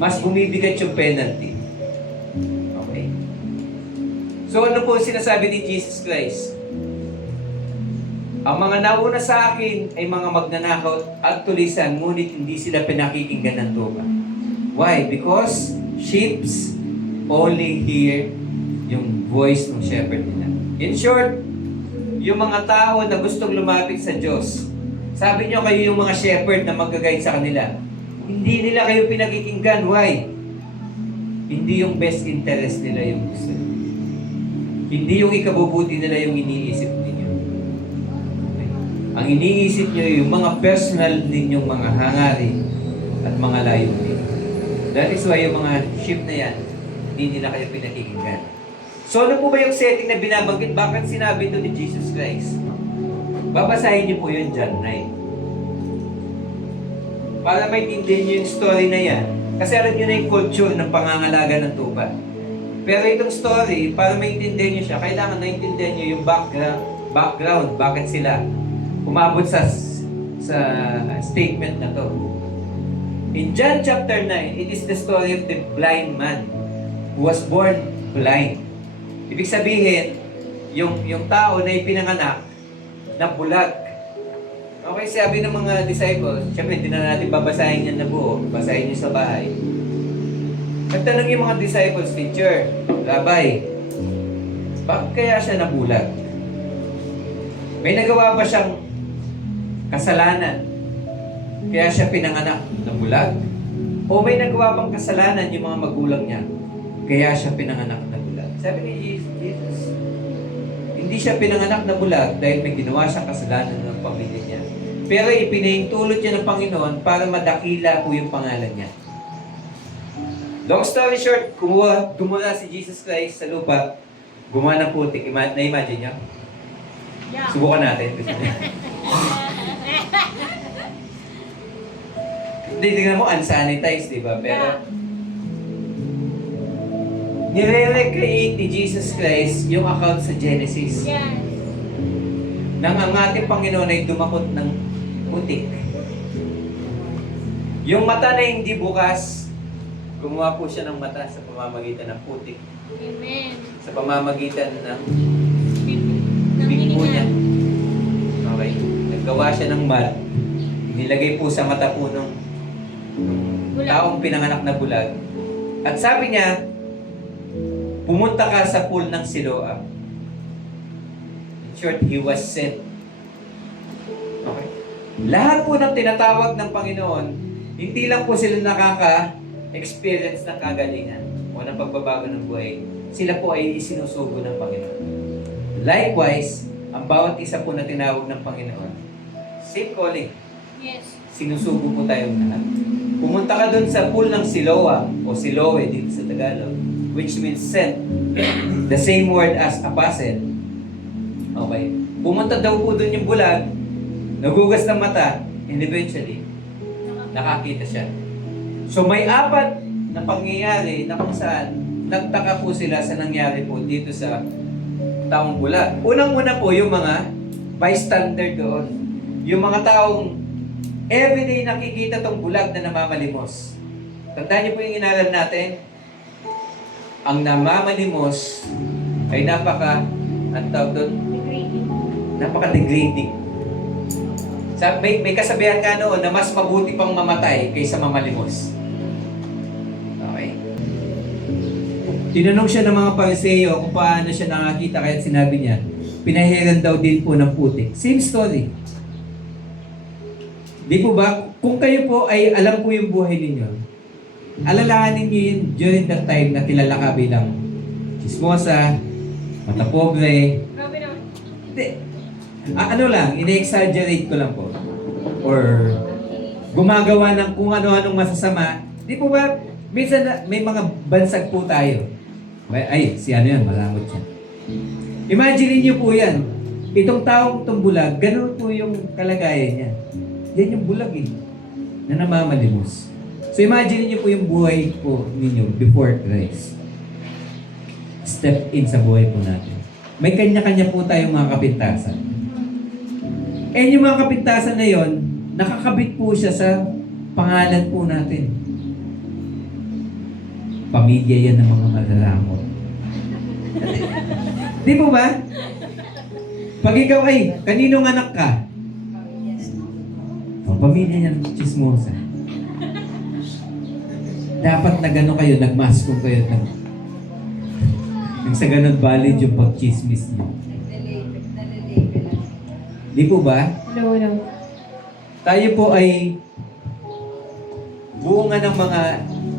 Mas bumibigat yung penalty. Okay? So ano po sinasabi ni Jesus Christ? Ang mga nauna sa akin ay mga magnanakaw at tulisan, ngunit hindi sila pinakikinggan ng tupa. Why? Because sheep only hear yung voice ng shepherd nila. In short, yung mga tao na gustong lumapit sa Diyos, sabi nyo kayo yung mga shepherd na mag-guide sa kanila. Hindi nila kayo pinakikinggan. Why? Hindi yung best interest nila yung gusto. Hindi yung ikabubuti nila yung iniisip ninyo. Okay. Ang iniisip nyo yung mga personal ninyong mga hangarin at mga layunin. That is why yung mga sheep na yan, hindi nila kayo pinakikinggan. So ano po ba yung setting na binabanggit? Bakit sinabi ito ni Jesus Christ? Babasahin niyo po yun John 9. Para maintindihan niyo yung story na yan. Kasi alam niyo na yung culture ng pangangalaga ng tupa. Pero itong story, para maintindihan niyo siya, kailangan maintindihan niyo yung background, bakit sila umabot sa statement na to. In John chapter 9, it is the story of the blind man who was born blind. Ibig sabihin, yung tao na ipinanganak na bulag. Okay, sabi ng mga disciples, syempre hindi na natin babasahin yan na buo, basahin niyo sa bahay. Nagtanong yung mga disciples, Teacher, Rabbi, bakit kaya siya nabulag? May nagawa ba siyang kasalanan? Kaya siya pinanganak na bulag? O may nagawa bang kasalanan yung mga magulang niya? Kaya siya pinanganak na bulag? Sabi ni Jesus, hindi siya pinanganak na bulag dahil may ginawa siyang kasalanan ng pamilya niya. Pero ipinahintulot niya ng Panginoon para madakila po yung pangalan niya. Long story short, gumula si Jesus Christ sa lupa, gumawa ng putik. Na-imagine niyo? Yeah. Subukan natin. Hindi, tingnan mo, unsanitized, di ba? Pero, nire-recreate ni Jesus Christ yung account sa Genesis. Yes. Nang ang ating Panginoon ay dumakot ng putik. Yung mata na hindi bukas, gumawa po siya ng mata sa pamamagitan ng putik. Amen. Sa pamamagitan ng Nang bingko niya. hininga. Okay? Naggawa siya ng mud. Nilagay po sa mata po ng Bulag. taong pinanganak na bulag. At sabi niya, pumunta ka sa pool ng Siloam. In short, he was sent. Okay? Lahat po ng tinatawag ng Panginoon, hindi lang po sila nakaka-experience ng kagalingan o ng pagbabago ng buhay. Sila po ay isinusugo ng Panginoon. Likewise, ang bawat isa po na tinawag ng Panginoon, same calling. Yes. Sinusugo po tayong lahat. Pumunta ka dun sa pool ng Siloam o Siloe dito sa Tagalog, which means sent. The same word as apostle. Okay. Pumunta daw po dun yung bulag, nagugas ng mata, and eventually, nakakita siya. So may apat na pangyayari na kung saan nagtaka po sila sa nangyari po dito sa taong bulag. Unang-una po yung mga bystander doon. Yung mga taong everyday nakikita tong bulag na namamalimos. Tandaan niyo po yung inaral natin. Ang namamalimos ay napaka-degrading. May kasabihan nga noon na mas mabuti pang mamatay kaysa mamalimos. Okay? Tinanong siya ng mga Pariseo kung paano siya nakakita, kaya sinabi niya, pinahiran daw din po ng putik. Same story. Di po ba, kung kayo po ay alam po yung buhay ninyo, alalahanin niyo yun during that time na kilala ka bilang chismosa, mata pobre. Grabe naman. Hindi. Ano lang, ine-exaggerate ko lang po. Or gumagawa ng kung ano-anong masasama. Di po ba, minsan may mga bansag po tayo. Ay, si ano yan, malamot siya. Imagine niyo po yan. Itong taong itong bulag, ganun po yung kalagayan niya. Yan yung bulag na namamalimos. So imagine niyo po yung buhay po ninyo before Christ. Step in sa buhay po natin. May kanya-kanya po tayong mga kapintasan. And yung mga kapintasan na yon, nakakabit po siya sa pangalan po natin. Pamilya yan ng mga malalamot. Di po ba? Pag ikaw ay, kaninong anak ka? O, pamilya yan, chismosa. Dapat na gano'n kayo, nagmaskong kayo. Nang sa ganun valid yung pag-chismis niyo. Di po ba? No. Tayo po ay bunga ng mga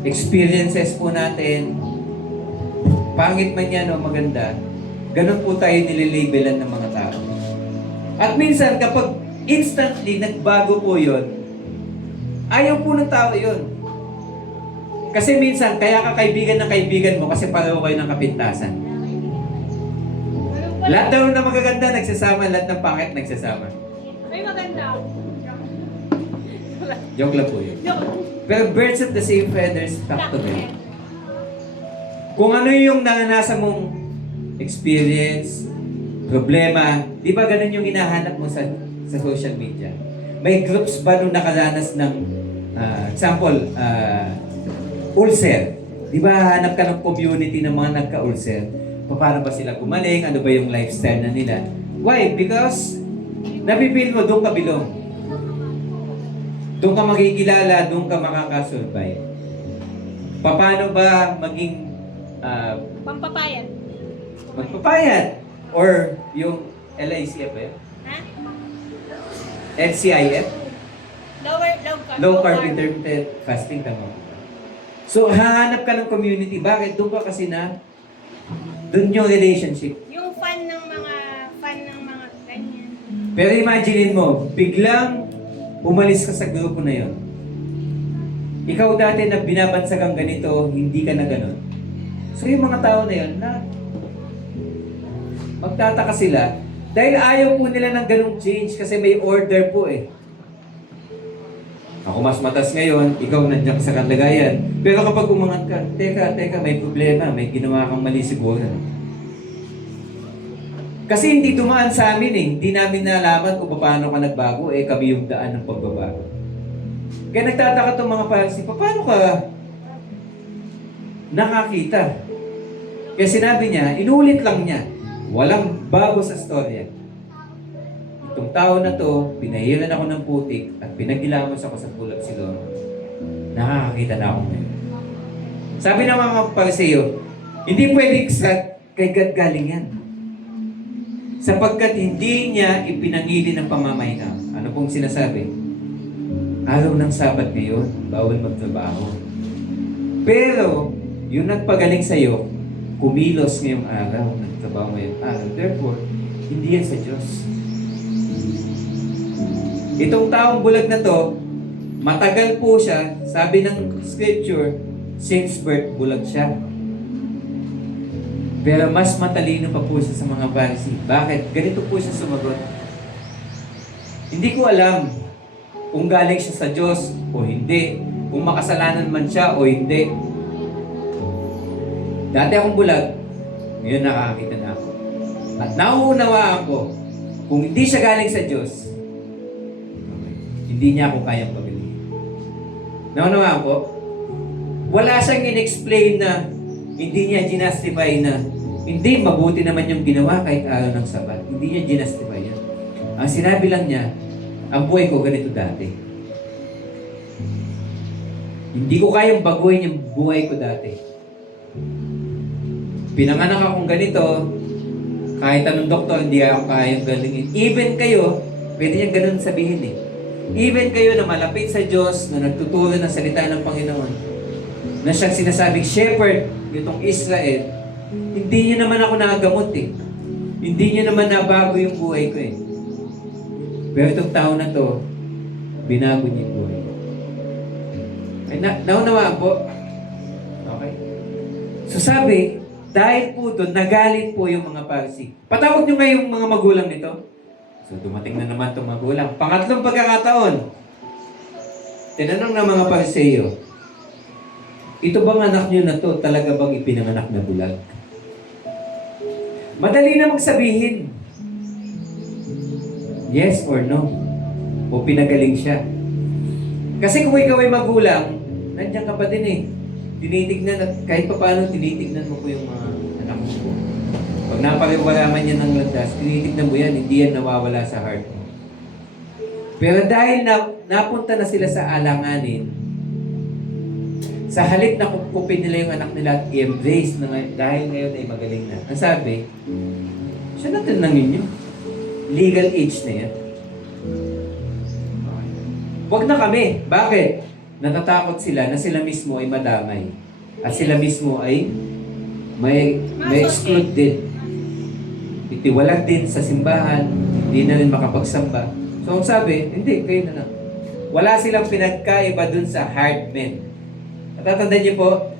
experiences po natin. Pangit man yan o maganda, ganun po tayo nililibelan ng mga tao. At minsan kapag instantly nagbago po yun, ayaw po ng tao yun. Kasi minsan, kaya ka kaibigan ng kaibigan mo kasi pareho kayo ng kapintasan. Lahat daw na magaganda nagsasama, lahat ng pangit nagsasama. May maganda. Joke lang po yun. Pero birds of the same feathers flock together. Kung ano yung naranasan mong experience, problema, di ba ganun yung hinahanap mo sa social media? May groups ba nung nakaranas ng, example, ulcer? Di ba hanap ka ng community ng mga nagka-ulcer? Paano ba sila gumaling? Ano ba yung lifestyle na nila? Why? Because napipil mo, doon ka bilong. Doon ka makikilala, doon ka makakasurvive. Paano ba maging Pampapayat. magpapayat? Or yung LICF ba yun? Ha? LCIF? Low carb. Low Carb Intermittent Fasting tama. So, hahanap ka ng community. Bakit? Doon ka kasi doon yung relationship. Yung fan ng mga ganyan. Pero imagine mo, biglang umalis ka sa grupo na yon. Ikaw dati na binabansagang ganito, hindi ka na ganon. So yung mga tao na yun, magtataka sila dahil ayaw po nila ng ganong change kasi may order po eh. Ako mas matas ngayon, ikaw nandiyan sa kalagayan. Pero kapag umangat ka, teka, may problema, may ginawa kang mali siguro. Kasi hindi dumaan sa amin eh. Hindi namin nalaman kung paano ka nagbago, eh kami yung daan ng pagbabago. Kaya nagtataka itong mga parents, paano ka nakakita? Kaya sinabi niya, inulit lang niya. Walang bago sa storya. Itong tao na to, pinahiran ako ng putik at pinagilamos ako sa Pulap Silong. Nakakakita na ako ngayon. Sabi ng mga Pariseo, hindi pwedeng kay God galing yan. Sapagkat hindi niya ipinangili ng pamamahinga. Ano pong sinasabi? Araw ng Sabat ngayon, bawal magtrabaho. Pero, yung nagpagaling sa'yo, kumilos ngayong araw, nagtrabaho ngayong araw. Therefore, hindi yan sa Diyos. Itong taong bulag na to, matagal po siya, sabi ng scripture, since birth, bulag siya. Pero mas matalino pa po siya sa mga Pharisee. Bakit? Ganito po siya sumagot. Hindi ko alam kung galing siya sa Diyos o hindi. Kung makasalanan man siya o hindi. Dati akong bulag, ngayon nakakakita na ako. At nauunawaan ko, kung hindi siya galing sa Diyos, hindi niya ako kayang pagaling. Naunawaan ko, wala siyang in-explain na hindi niya ginastify na hindi mabuti naman yung ginawa kahit araw ng Sabat. Hindi niya ginastify yan. Ang sinabi lang niya, ang buhay ko ganito dati. Hindi ko kayang baguhin yung buhay ko dati. Pinanganak akong ganito, kahit anong doktor, hindi ako kayang galingin. Even kayo, pwede niyang ganun sabihin eh. Even kayo na malapit sa Diyos, na nagtuturo ng salita ng Panginoon, na siyang sinasabing shepherd, itong Israel, hindi niyo naman ako nagagamot eh. Hindi niyo naman nabago yung buhay ko eh. Pero itong tao na to, binago niya yung buhay ko. Ay, naunawaan po? Okay. So sabi, dahil po doon, nagalit po yung mga Pharisee. Patawag niyo nga yung mga magulang nito. So dumating na naman itong magulang. Pangatlong pagkakataon, tinanong ng mga Pariseo, ito bang anak nyo na to talaga bang ipinanganak na bulag? Madali na magsabihin. Yes or no. O pinagaling siya. Kasi kung ikaw ay magulang, nandiyan ka pa din eh. Tinitignan at kahit pa paano tinitignan mo po yung mga anak mo. Pag napariwala man yan ng landas, tinitignan mo yan, hindi yan nawawala sa heart mo. Pero dahil napunta na sila sa alanganin, sa halip na kupkupin nila yung anak nila at i-embrace na dahil ngayon ay magaling na. Ang sabi, siya na tinangin nyo. Legal age na yan. Huwag na kami. Bakit? Natatakot sila na sila mismo ay madamay. At sila mismo ay may exclude din. Itiwalag din sa simbahan, hindi na rin makapagsamba. So ang sabi, hindi, kayo na lang. Wala silang pinagkaiba dun sa hard men. Natatandaan niyo po,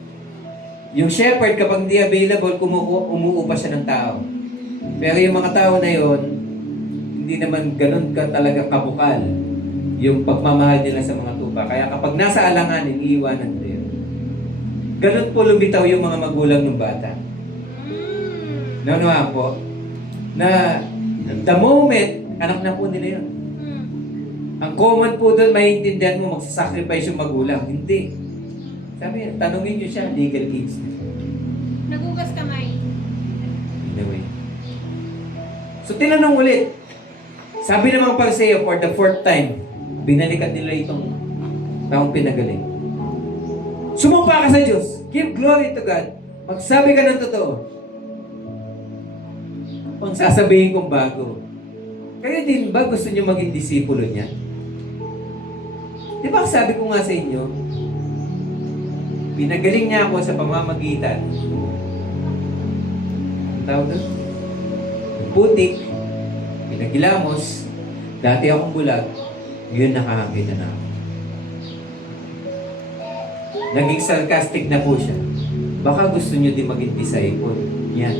yung shepherd kapag hindi available, umuupa siya ng tao. Pero yung mga tao na yon, hindi naman ganun ka talaga kabukal yung pagmamahal nila sa mga tupa. Kaya kapag nasa alanganin, iiwanan nila yun. Ganun po lumitaw yung mga magulang ng bata. Naunawaan po, na the moment, anak na po nila yun. Ang common po doon, maintindihan mo, magsasacrifice yung magulang. Hindi. Sabi niya, tanungin niyo siya, legal age na siya. Nagugas kamay. In a way. So, tinanong ulit. Sabi naman Pariseo, for the fourth time, binalikan nila itong taong pinagaling. Sumumpa ka sa Diyos. Give glory to God. Magsabi ka ng totoo. Ang sasabihin kong bago. Kayo din ba gusto niyo maging disipulo niya? Di ba sabi ko nga sa inyo, pinagaling niya ako sa pamamagitan. Ang tawag doon? Putik, pinagilamos, dati akong bulag, yun nakakakita na ako. Naging sarcastic na po siya. Baka gusto niyo din maging disciple. Yan.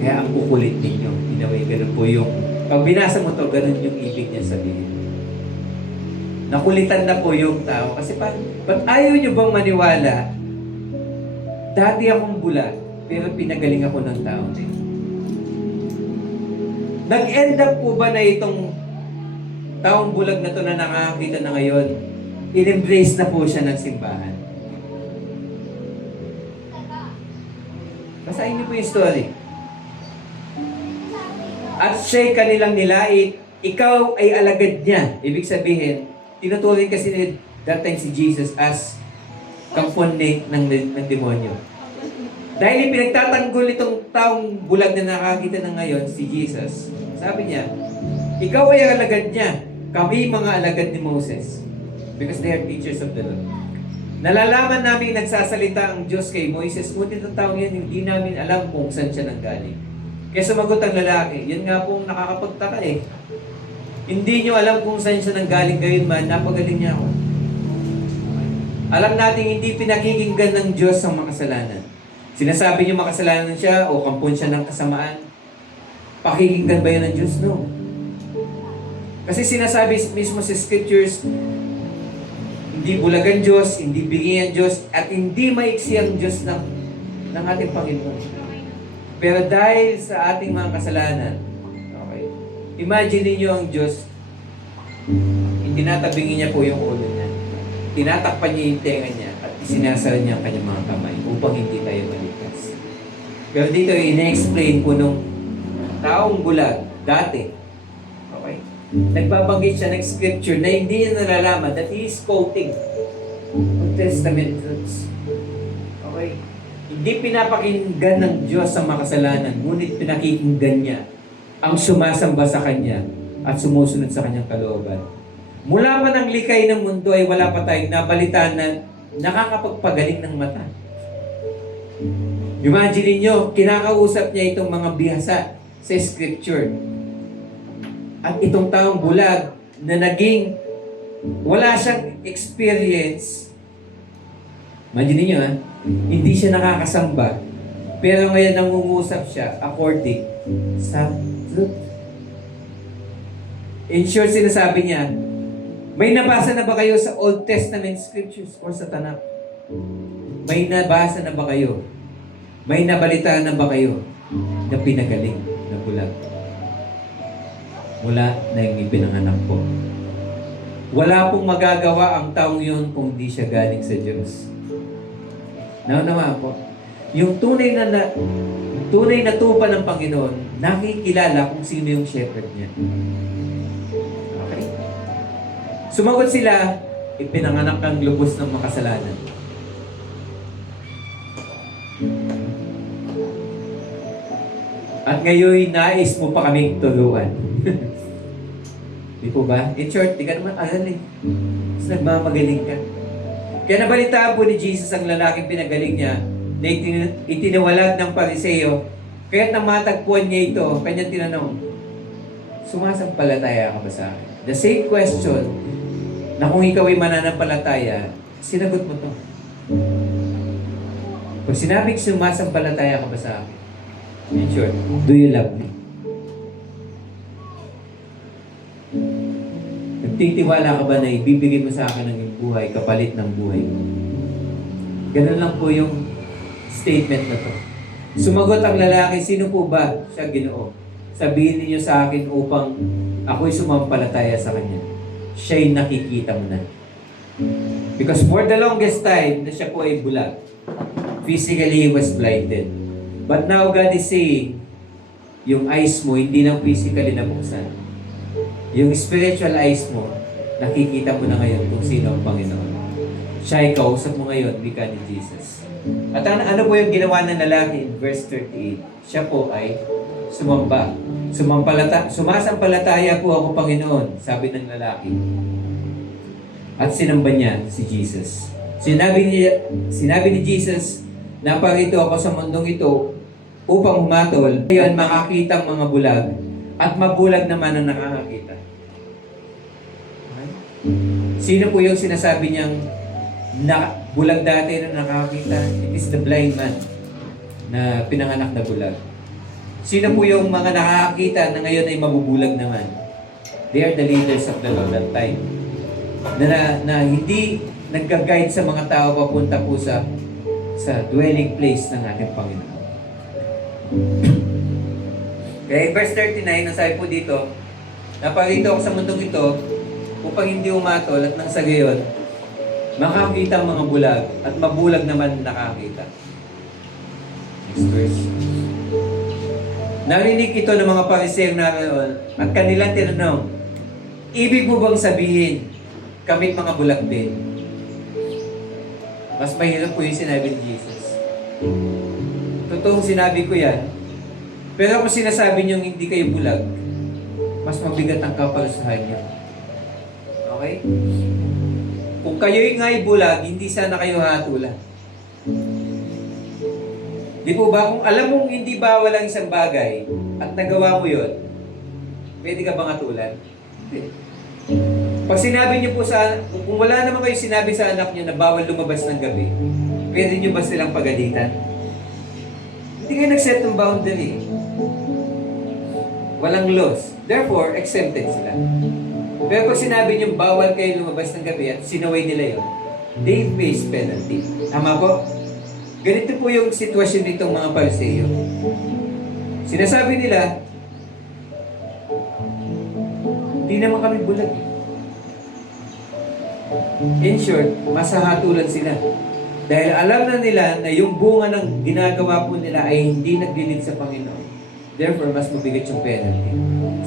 Kaya ang kukulit ninyo. Inaway, ganun po yung, pag binasa mo to, ganun yung ibig niya sabihin. Nakulitan na po yung tao. Kasi ba't ayaw niyo bang maniwala? Dati akong bulag, pero pinagaling ako ng tao din. Nag-end up po ba na itong taong bulag na to na nakakita na ngayon, in-embrace na po siya ng simbahan? Basahin niyo po yung story. At siya'y kanilang nilait, ikaw ay alagad niya. Ibig sabihin, tinuturing kasi that time si Jesus as kamponne ng demonyo. Dahil pinagtatanggol itong taong bulag na nakakita na ngayon, si Jesus, sabi niya, ikaw ay alagad niya, kami mga alagad ni Moses. Because they are teachers of the law. Nalalaman namin nagsasalita ang Diyos kay Moises, ngunit ang taong yan, hindi namin alam kung saan siya nanggaling. Kaya sumagot ang lalaki, yan nga pong nakakapagtaka eh. Hindi nyo alam kung saan siya nanggaling, gayon man, napagaling niya ako. Alam natin hindi pinakikinggan ng Diyos ang makasalanan. Sinasabi niyo makasalanan siya o kampon siya ng kasamaan. Pakikinggan ba yun ng Diyos? No. Kasi sinasabi mismo sa scriptures, hindi bulagan Diyos, hindi bigyan Diyos, at hindi maiksi ang Diyos ng ating Panginoon. Pero dahil sa ating mga kasalanan, okay, imagine niyo ang Diyos, hindi natabingin niya po yung ulo niya. Tinatakpan niya yung tenga niya at isinasal niya ang kanyang mga kamay upang hindi tayo maligtas. Pero dito, ina-explain po nung taong bulag, dati, okay, nagbabanggit siya ng scripture na hindi niya nalalaman that he is quoting Old Testament truths. Okay? Hindi pinapakinggan ng Diyos ang makasalanan, ngunit pinakikinggan niya ang sumasamba sa Kanya at sumusunod sa Kanyang kalooban. Mula pa ng likay ng mundo ay wala pa tayong nabalitaan na nakakapagpagaling ng mata. Imagine niyo, kinakausap niya itong mga bihasa sa scripture. At itong taong bulag na naging wala siyang experience. Imagine niyo hindi siya nakakasamba. Pero ngayon nangungusap siya according sa truth. In short, sinasabi niya, may nabasa na ba kayo sa Old Testament scriptures or sa Tanakh? May nabasa na ba kayo? May nabalitaan na ba kayo na pinagaling na bulag? Mula na yung ipinanganak po. Wala pong magagawa ang taong yun kung di siya galing sa Diyos. Naunawaan po. Yung tunay na tupa ng Panginoon, nakikilala kung sino yung shepherd niya. Okay? Sumagot sila, ipinanganak ng lubos ng makasalanan. At ngayon, nais mo pa kaming tuluan. Di po ba? In short, di ka naman aral eh. Mas nagmamagaling ka. Kaya nabalitaan po ni Jesus ang lalaking pinagaling niya na itinawalag ng Pariseo. Kaya't nang matagpuan niya ito, kanyang tinanong, sumasampalataya ka ba sa akin? The same question na kung ikaw ay mananampalataya, sinagot mo to. Pag sinabing sumasampalataya ka ba sa akin? In short, do you love me? Nagtitiwala ka ba na ibibigay mo sa akin ng iyong buhay kapalit ng buhay mo? Ganun lang po yung statement na to. Sumagot ang lalaki, sino po ba siya, Ginoo? Sabihin niyo sa akin upang ako'y sumampalataya sa kanya. Siya'y nakikita mo na. Because for the longest time na siya po ay bulag, physically he was blinded. But now God is saying, yung eyes mo hindi na physically nabuksan. Yung spiritual eyes mo, nakikita mo na ngayon kung sino ang Panginoon. Siya ay kausap mo ngayon, wika ni Jesus. At ano po yung ginawa ng lalaki in verse 38? Siya po ay sumamba. Sumasampalataya po ako, Panginoon, sabi ng lalaki. At sinamba niya si Jesus. Sinabi ni Jesus, naparito ako sa mundong ito upang humatol, ngayon makakita ang mga bulag at mabulag naman ang nakakakita. Okay? Sino po yung sinasabi niyang bulag dati na nakakakita? It is the blind man na pinanganak na bulag. Sino po yung mga nakakakita na ngayon ay mabubulag naman? They are the leaders of the Lord that time. Na hindi nagga-guide sa mga tao papunta po sa dwelling place ng ating Panginoon. Kaya verse 39, ang sabi po dito, naparito ako sa mundong ito upang hindi umatol at nang sa gayon, makakita ang mga bulag at mabulag naman nakakita. Next verse. Narinig ito ng mga Pariseo naroon at kanilang tinanong, ibig mo bang sabihin, kami mga bulag din? Mas mahirap po yung sinabi ni Jesus. Totoong sinabi ko yan. Pero kung sinasabi niyong hindi kayo bulag, mas mabigat ang kaparusahan niyo. Okay? Kung kayo'y nga'y bulag, hindi sana kayo hatulan. Di po ba? Kung alam mong hindi bawal ang isang bagay at nagawa mo yun, pwede ka bang hatulan? Hindi. Pag sinabi niyo po kung wala naman kayo sinabi sa anak niyo na bawal lumabas ng gabi, pwede niyo ba silang pagalitan? Hindi kayo nag-set ng boundary. Walang laws. Therefore, exempted sila. Pero pag sinabi niyo bawal kayo lumabas ng gabi at sinaway nila yun, they face penalty. Tama po? Ganito po yung sitwasyon nitong mga Pariseo. Sinasabi nila, hindi naman kami bulag. In short, masahatulan sila. Dahil alam na nila na yung bunga ng ginagawa po nila ay hindi naglilid sa Panginoon. Therefore, mas mabigat yung penalty.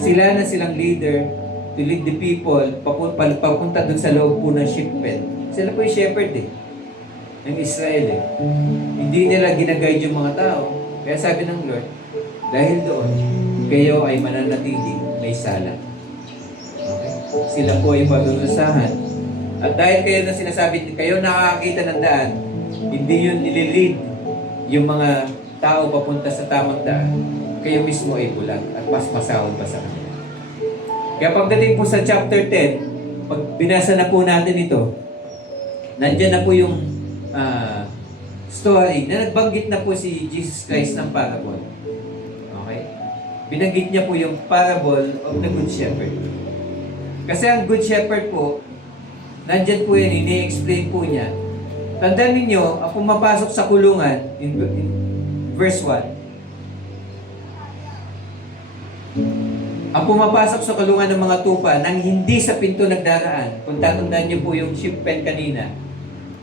Sila na silang leader to lead the people papunta dun sa loob po ng sheep pen. Sila po yung shepherd ng Israel Hindi nila ginaguide yung mga tao. Kaya sabi ng Lord, dahil doon, kayo ay mananatili may sala. Okay? Sila po ay pagdudusahan. At dahil kayo na sinasabi, kayo nakakakita ng daan, hindi yun nililid yung mga tao papunta sa tamang daan, kayo mismo ay bulag at mas masahod pa sa kanila. Kaya pagdating po sa chapter 10, pag binasa na po natin ito, nandyan na po yung story na nagbanggit na po si Jesus Christ ng parable. Okay? Binanggit niya po yung parable of the Good Shepherd. Kasi ang Good Shepherd po, nandyan po yan, ini-explain po niya Tandaan ninyo, ang pumapasok sa kulungan, in verse 1, ang pumapasok sa kulungan ng mga tupa nang hindi sa pinto nagdaraan. Kung tatandaan niyo po yung ship pen kanina,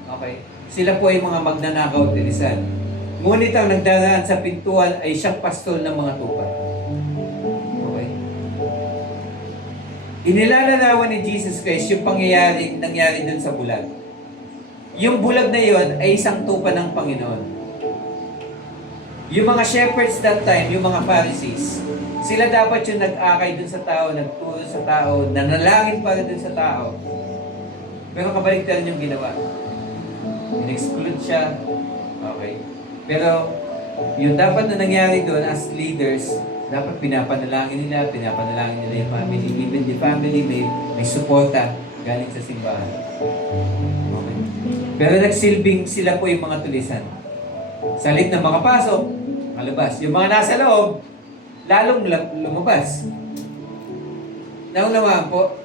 okay, sila po ay mga magnanakaw at tirisan. Ngunit ang nagdaraan sa pintuan ay siyang pastol ng mga tupa. Okay? Inilalarawan ni Jesus Christ yung nangyari dun sa bulag. Yung bulag na yon ay isang tupa ng Panginoon. Yung mga shepherds that time, yung mga Pharisees, sila dapat yung nag-akay dun sa tao, nagturo sa tao, nanalangin para dun sa tao. Pero kabaligtaran yung ginawa. In-exclude siya. Okay. Pero yung dapat na nangyari doon as leaders, dapat pinapanalangin nila yung family. Even the family may suporta galing sa simbahan. Okay. Pero nagsilbing sila po yung mga tulisan. Sa halip na makapasok, malabas. Yung mga nasa loob, lalong lumabas. Naunawaan po,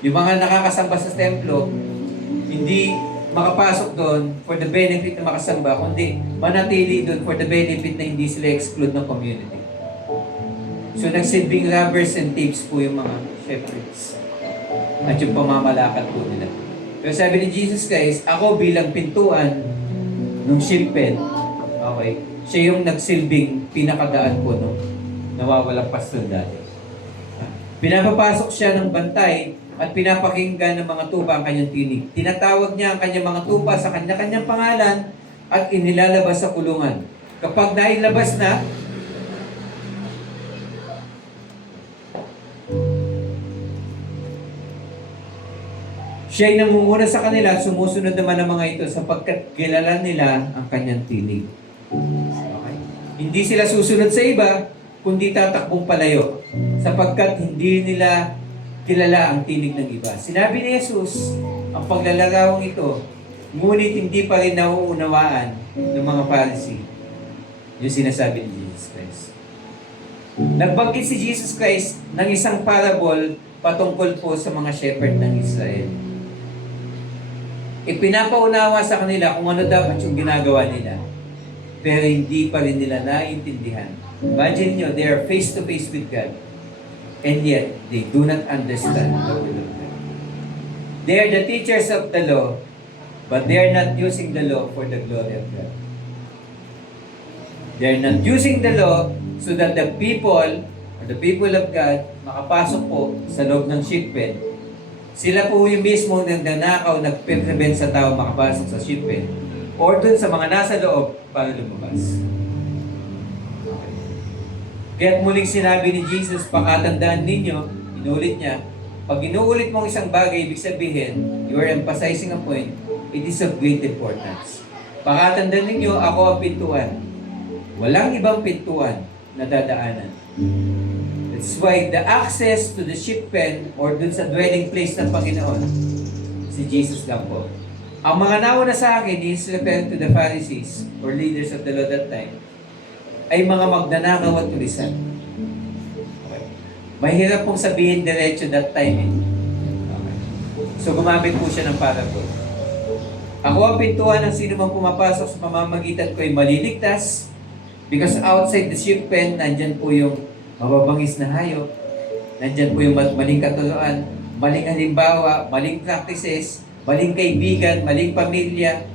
yung mga nakakasamba sa templo, hindi makapasok doon for the benefit na makasamba, kundi manatili doon for the benefit na hindi sila exclude ng community. So nagsilbing rubbers and tapes po yung mga shepherds at yung pamamalakad po nila. Pero sabi ni Jesus Christ, ako bilang pintuan ng ship pen, okay, siya yung nagsilbing pinakadaan po nung nawawalang pastol dati. Pinapapasok siya ng bantay at pinapakinggan ng mga tupa ang kanyang tinig. Tinatawag niya ang kanyang mga tupa sa kanya-kanyang pangalan at inilalabas sa kulungan. Kapag nailabas na, siya ay nangunguna sa kanila at sumusunod naman ang mga ito sapagkat kilala nila ang kanyang tinig. Okay? Hindi sila susunod sa iba, kundi tatakbong palayo sapagkat hindi nila kilala ang tinig ng iba. Sinabi ni Jesus, ang paglalarawang ito, ngunit hindi pa rin nauunawaan ng mga Pharisee. Yung sinasabi ni Jesus Christ. Nagbanggit si Jesus Christ ng isang parable patungkol po sa mga shepherd ng Israel. Ipinapaunawa sa kanila kung ano dapat yung ginagawa nila. Pero hindi pa rin nila naiintindihan. Imagine nyo, they are face to face with God. And yet, they do not understand the word of God. They are the teachers of the law, but they are not using the law for the glory of God. They are not using the law so that the people of God makapasok po sa loob ng shippen. Sila po yung mismo nagnanakaw, nagpe-prevent sa tao makapasok sa shippen or dun sa mga nasa loob para lumabas. Kaya't muling sinabi ni Jesus, pakatandaan ninyo, inulit niya, pag inuulit mong isang bagay, ibig sabihin, you are emphasizing a point, it is of great importance. Pakatandaan ninyo, ako ang pintuan. Walang ibang pintuan na dadaanan. That's why the access to the ship pen or dun sa dwelling place ng Panginoon, si Jesus lang po. Ang mga nauna sa akin is referring to the Pharisees or leaders of the law that time, ay mga magnanakaw at tulisan. Okay. Mahirap pong sabihin diretso that time. Okay. So gumamit po siya ng parable. Ako ang pintuan ng sino mang pumapasok sa pamamagitan ko ay maliligtas because outside the ship pen, nandyan po yung mababangis na hayop, nandyan po yung maling katuruan, maling halimbawa, maling practices, maling kaibigan, maling pamilya,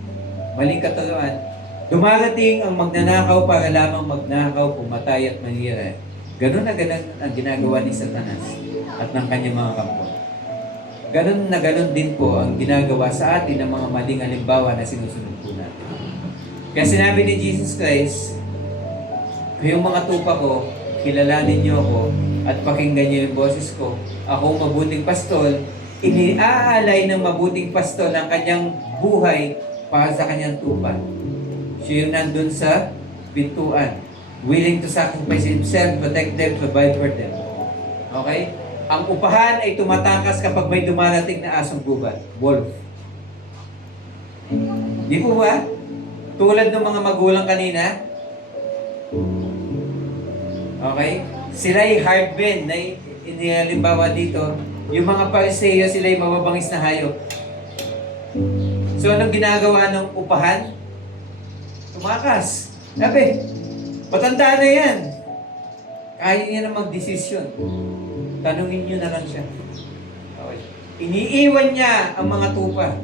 maling katuruan. Dumarating ang magnanakaw para lamang magnakaw, pumatay at manira. Ganun na ganun ang ginagawa ni Satanas at ng kanyang mga kampo. Ganun na ganun din po ang ginagawa sa atin ng mga maling halimbawa na sinusunod po natin. Kaya sinabi ni Jesus Christ, kayong mga tupa ko, kilalanin niyo ako at pakinggan niyo yung boses ko. Ako mabuting pastol, iniaalay ng mabuting pastol ang kanyang buhay para sa kanyang tupa. Siya yung nandun sa pintuan, willing to sacrifice himself, protect them, provide for them. Okay? Ang upahan ay tumatakas kapag may dumarating na asong gubat, wolf. Di po ba? Tulad ng mga magulang kanina, okay? Sila'y hardmen na inihalimbawa dito. Yung mga Pariseo, sila'y mababangis na hayop. So So, anong ginagawa ng upahan? Tumakas. Sabi, matanda na yan. Kaya niya na mag-desisyon. Tanungin niyo na lang siya. Okay. Iniiwan niya ang mga tupa.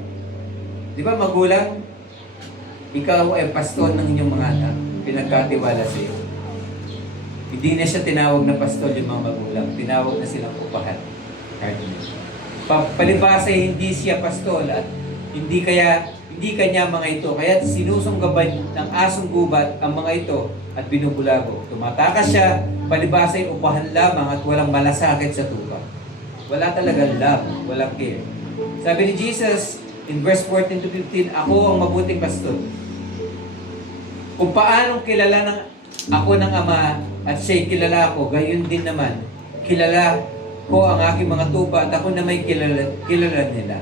Di ba, magulang? Ikaw ay pastor ng inyong mga anak. Pinagkatiwala sa iyo. Hindi na siya tinawag na pastor yung mga magulang. Tinawag na silang upahan. Palibasa hindi siya pastor at hindi kanya mga ito. Kaya sinusunggaban ng asong gubat ang mga ito at binubulago. Tumatakas siya, palibasa upahan lamang at walang malasakit sa tupa. Wala talagang love, walang care. Sabi ni Jesus in verse 14 to 15, ako ang mabuting pastor. Kung paanong kilala ng ako ng Ama at siya'y kilala ako, gayon din naman, kilala ko ang aking mga tupa at ako na may kilala nila.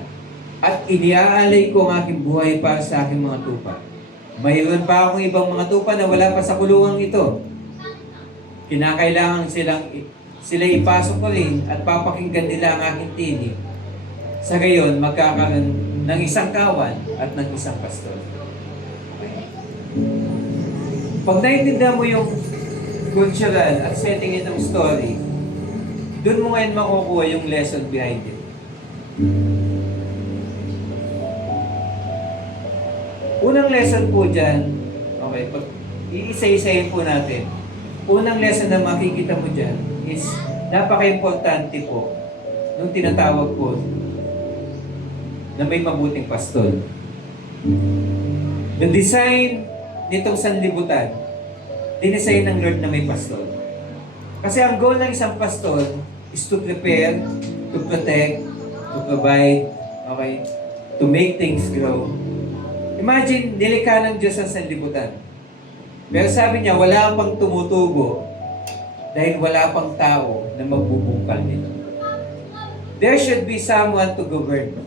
At iniaalay ko ang aking buhay para sa aking mga tupa. Mayroon pa akong ibang mga tupa na wala pa sa kulungang ito. Kinakailangan sila ipasok ko rin at papakinggan nila ang aking tinig. Sa gayon, magkakaroon ng isang kawan at ng isang pastor. Okay. Pag naiintindihan mo yung cultural at setting itong story, doon mo ngayon makukuha yung lesson behind it. Unang lesson po dyan, okay, pag iisa-isahin po natin, unang lesson na makikita mo dyan is napaka-importante po nung tinatawag po na may mabuting pastor. The design nitong sanlibutan, dinesign ng Lord na may pastor. Kasi ang goal ng isang pastor is to prepare, to protect, to provide, okay, to make things grow. Imagine, nilikha ng Diyos ang sanlibutan. Pero sabi niya, wala pang tumutubo dahil wala pang tao na magbubungkal nito. There should be someone to govern.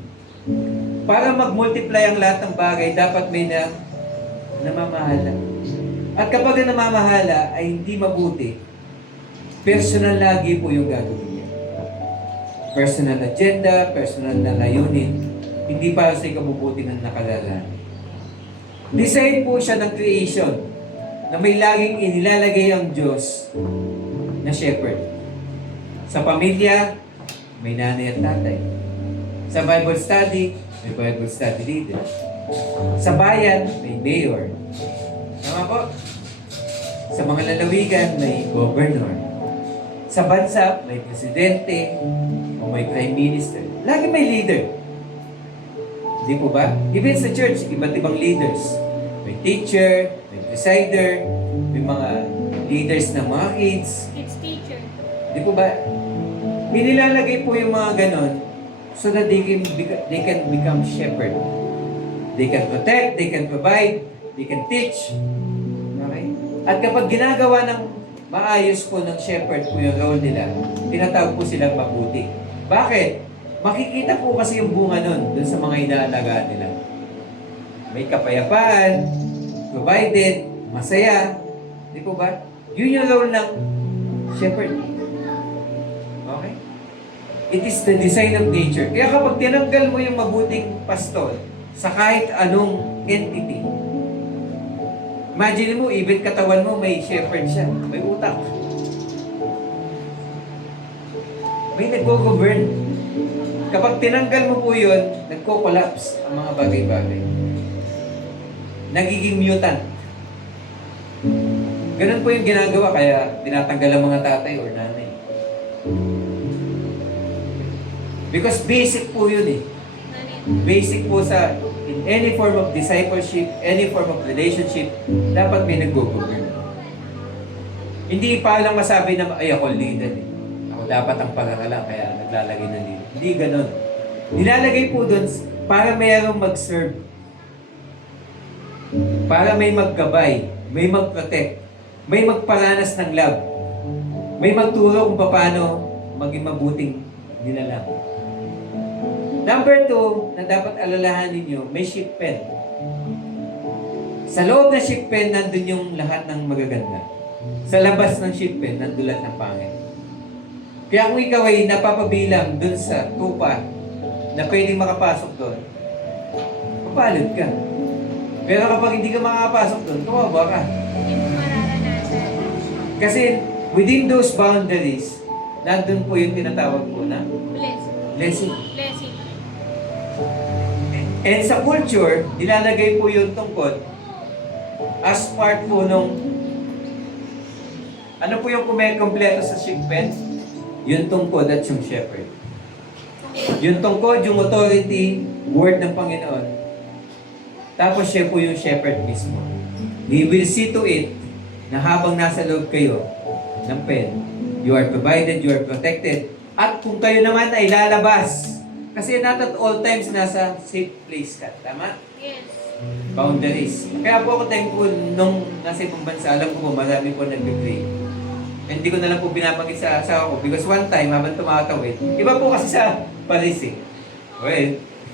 Para mag-multiply ang lahat ng bagay, dapat may namamahala. At kapag ang namamahala ay hindi mabuti, personal lagi po yung gagawin niya. Personal agenda, personal na layunin, hindi para sa ikabubuti ng nakalalahan. Design po siya ng creation na may laging inilalagay ang Diyos na shepherd. Sa pamilya, may nanay at tatay. Sa Bible study, may Bible study leader. Sa bayan, may mayor. Tama po? Sa mga lalawigan, may governor. Sa bansa, may presidente o may prime minister. Lagi may leader. Di po ba? Even sa church, iba't ibang leaders. May teacher, may presider, may mga leaders ng mga kids. Kids teacher. Di po ba? Inilalagay po yung mga ganon so that they can become shepherd. They can protect, they can provide, they can teach. Okay? At kapag ginagawa ng maayos po ng shepherd po yung role nila, tinatawag po silang mabuti. Bakit? Makikita po kasi yung bunga nun dun sa mga inaalagaan nila. May kapayapaan, provided, masaya. Di po ba? Yun yung role ng shepherd. Okay? It is the design of nature. Kaya kapag tinanggal mo yung mabuting pastor sa kahit anong entity, imagine mo, even katawan mo, may shepherd siya. May utak. May nagko-govern. Kapag tinanggal mo po yun, nagko-collapse ang mga bagay-bagay. Nagiging mutant. Ganun po yung ginagawa, kaya tinatanggal ang mga tatay or nanay. Because basic po yun eh. Basic po sa in any form of discipleship, any form of relationship, dapat may nag-govern. Hindi pa lang masabi na, ay ako leader eh. Ako dapat ang pagkakalang, kaya naglalagay ng leader. Hindi ganun. Nilalagay po doon para mayroong mag-serve. Para may maggabay, may mag-protect, may magparanas ng love, may magturo kung paano maging mabuting nilalang. Number 2, na dapat alalahanin ninyo, may ship pen. Sa loob ng ship pen, nandun yung lahat ng magaganda. Sa labas ng ship pen, nandun lahat ng pangit. Kaya kung ikaw ay napapabilang dun sa tupa na pwedeng makapasok doon, mapapalad ka. Pero kapag hindi ka makakapasok doon, kawawa ka. Hindi mo mararanasan. Kasi within those boundaries, nandun po yung tinatawag po na Blessing. blessing. Blessing. And sa culture, nilalagay po yung tungkod as part po nung ano po yung kumpleto sa shipment? Yung tungkod at yung shepherd. Yung tungkod, yung authority, word ng Panginoon. Tapos siya po yung shepherd mismo. He will see to it na habang nasa loob kayo ng pen, you are provided, you are protected. At kung kayo naman ay lalabas, kasi not at all times nasa safe place ka. Tama? Yes. Boundaries. Kaya po ako thankful nung nasa ibang bansa, alam ko po marami po nag-pray. Hindi ko na lang po binabanggit sa asawa ko because one time habang tumatawid, iba po kasi sa Paris eh. Well,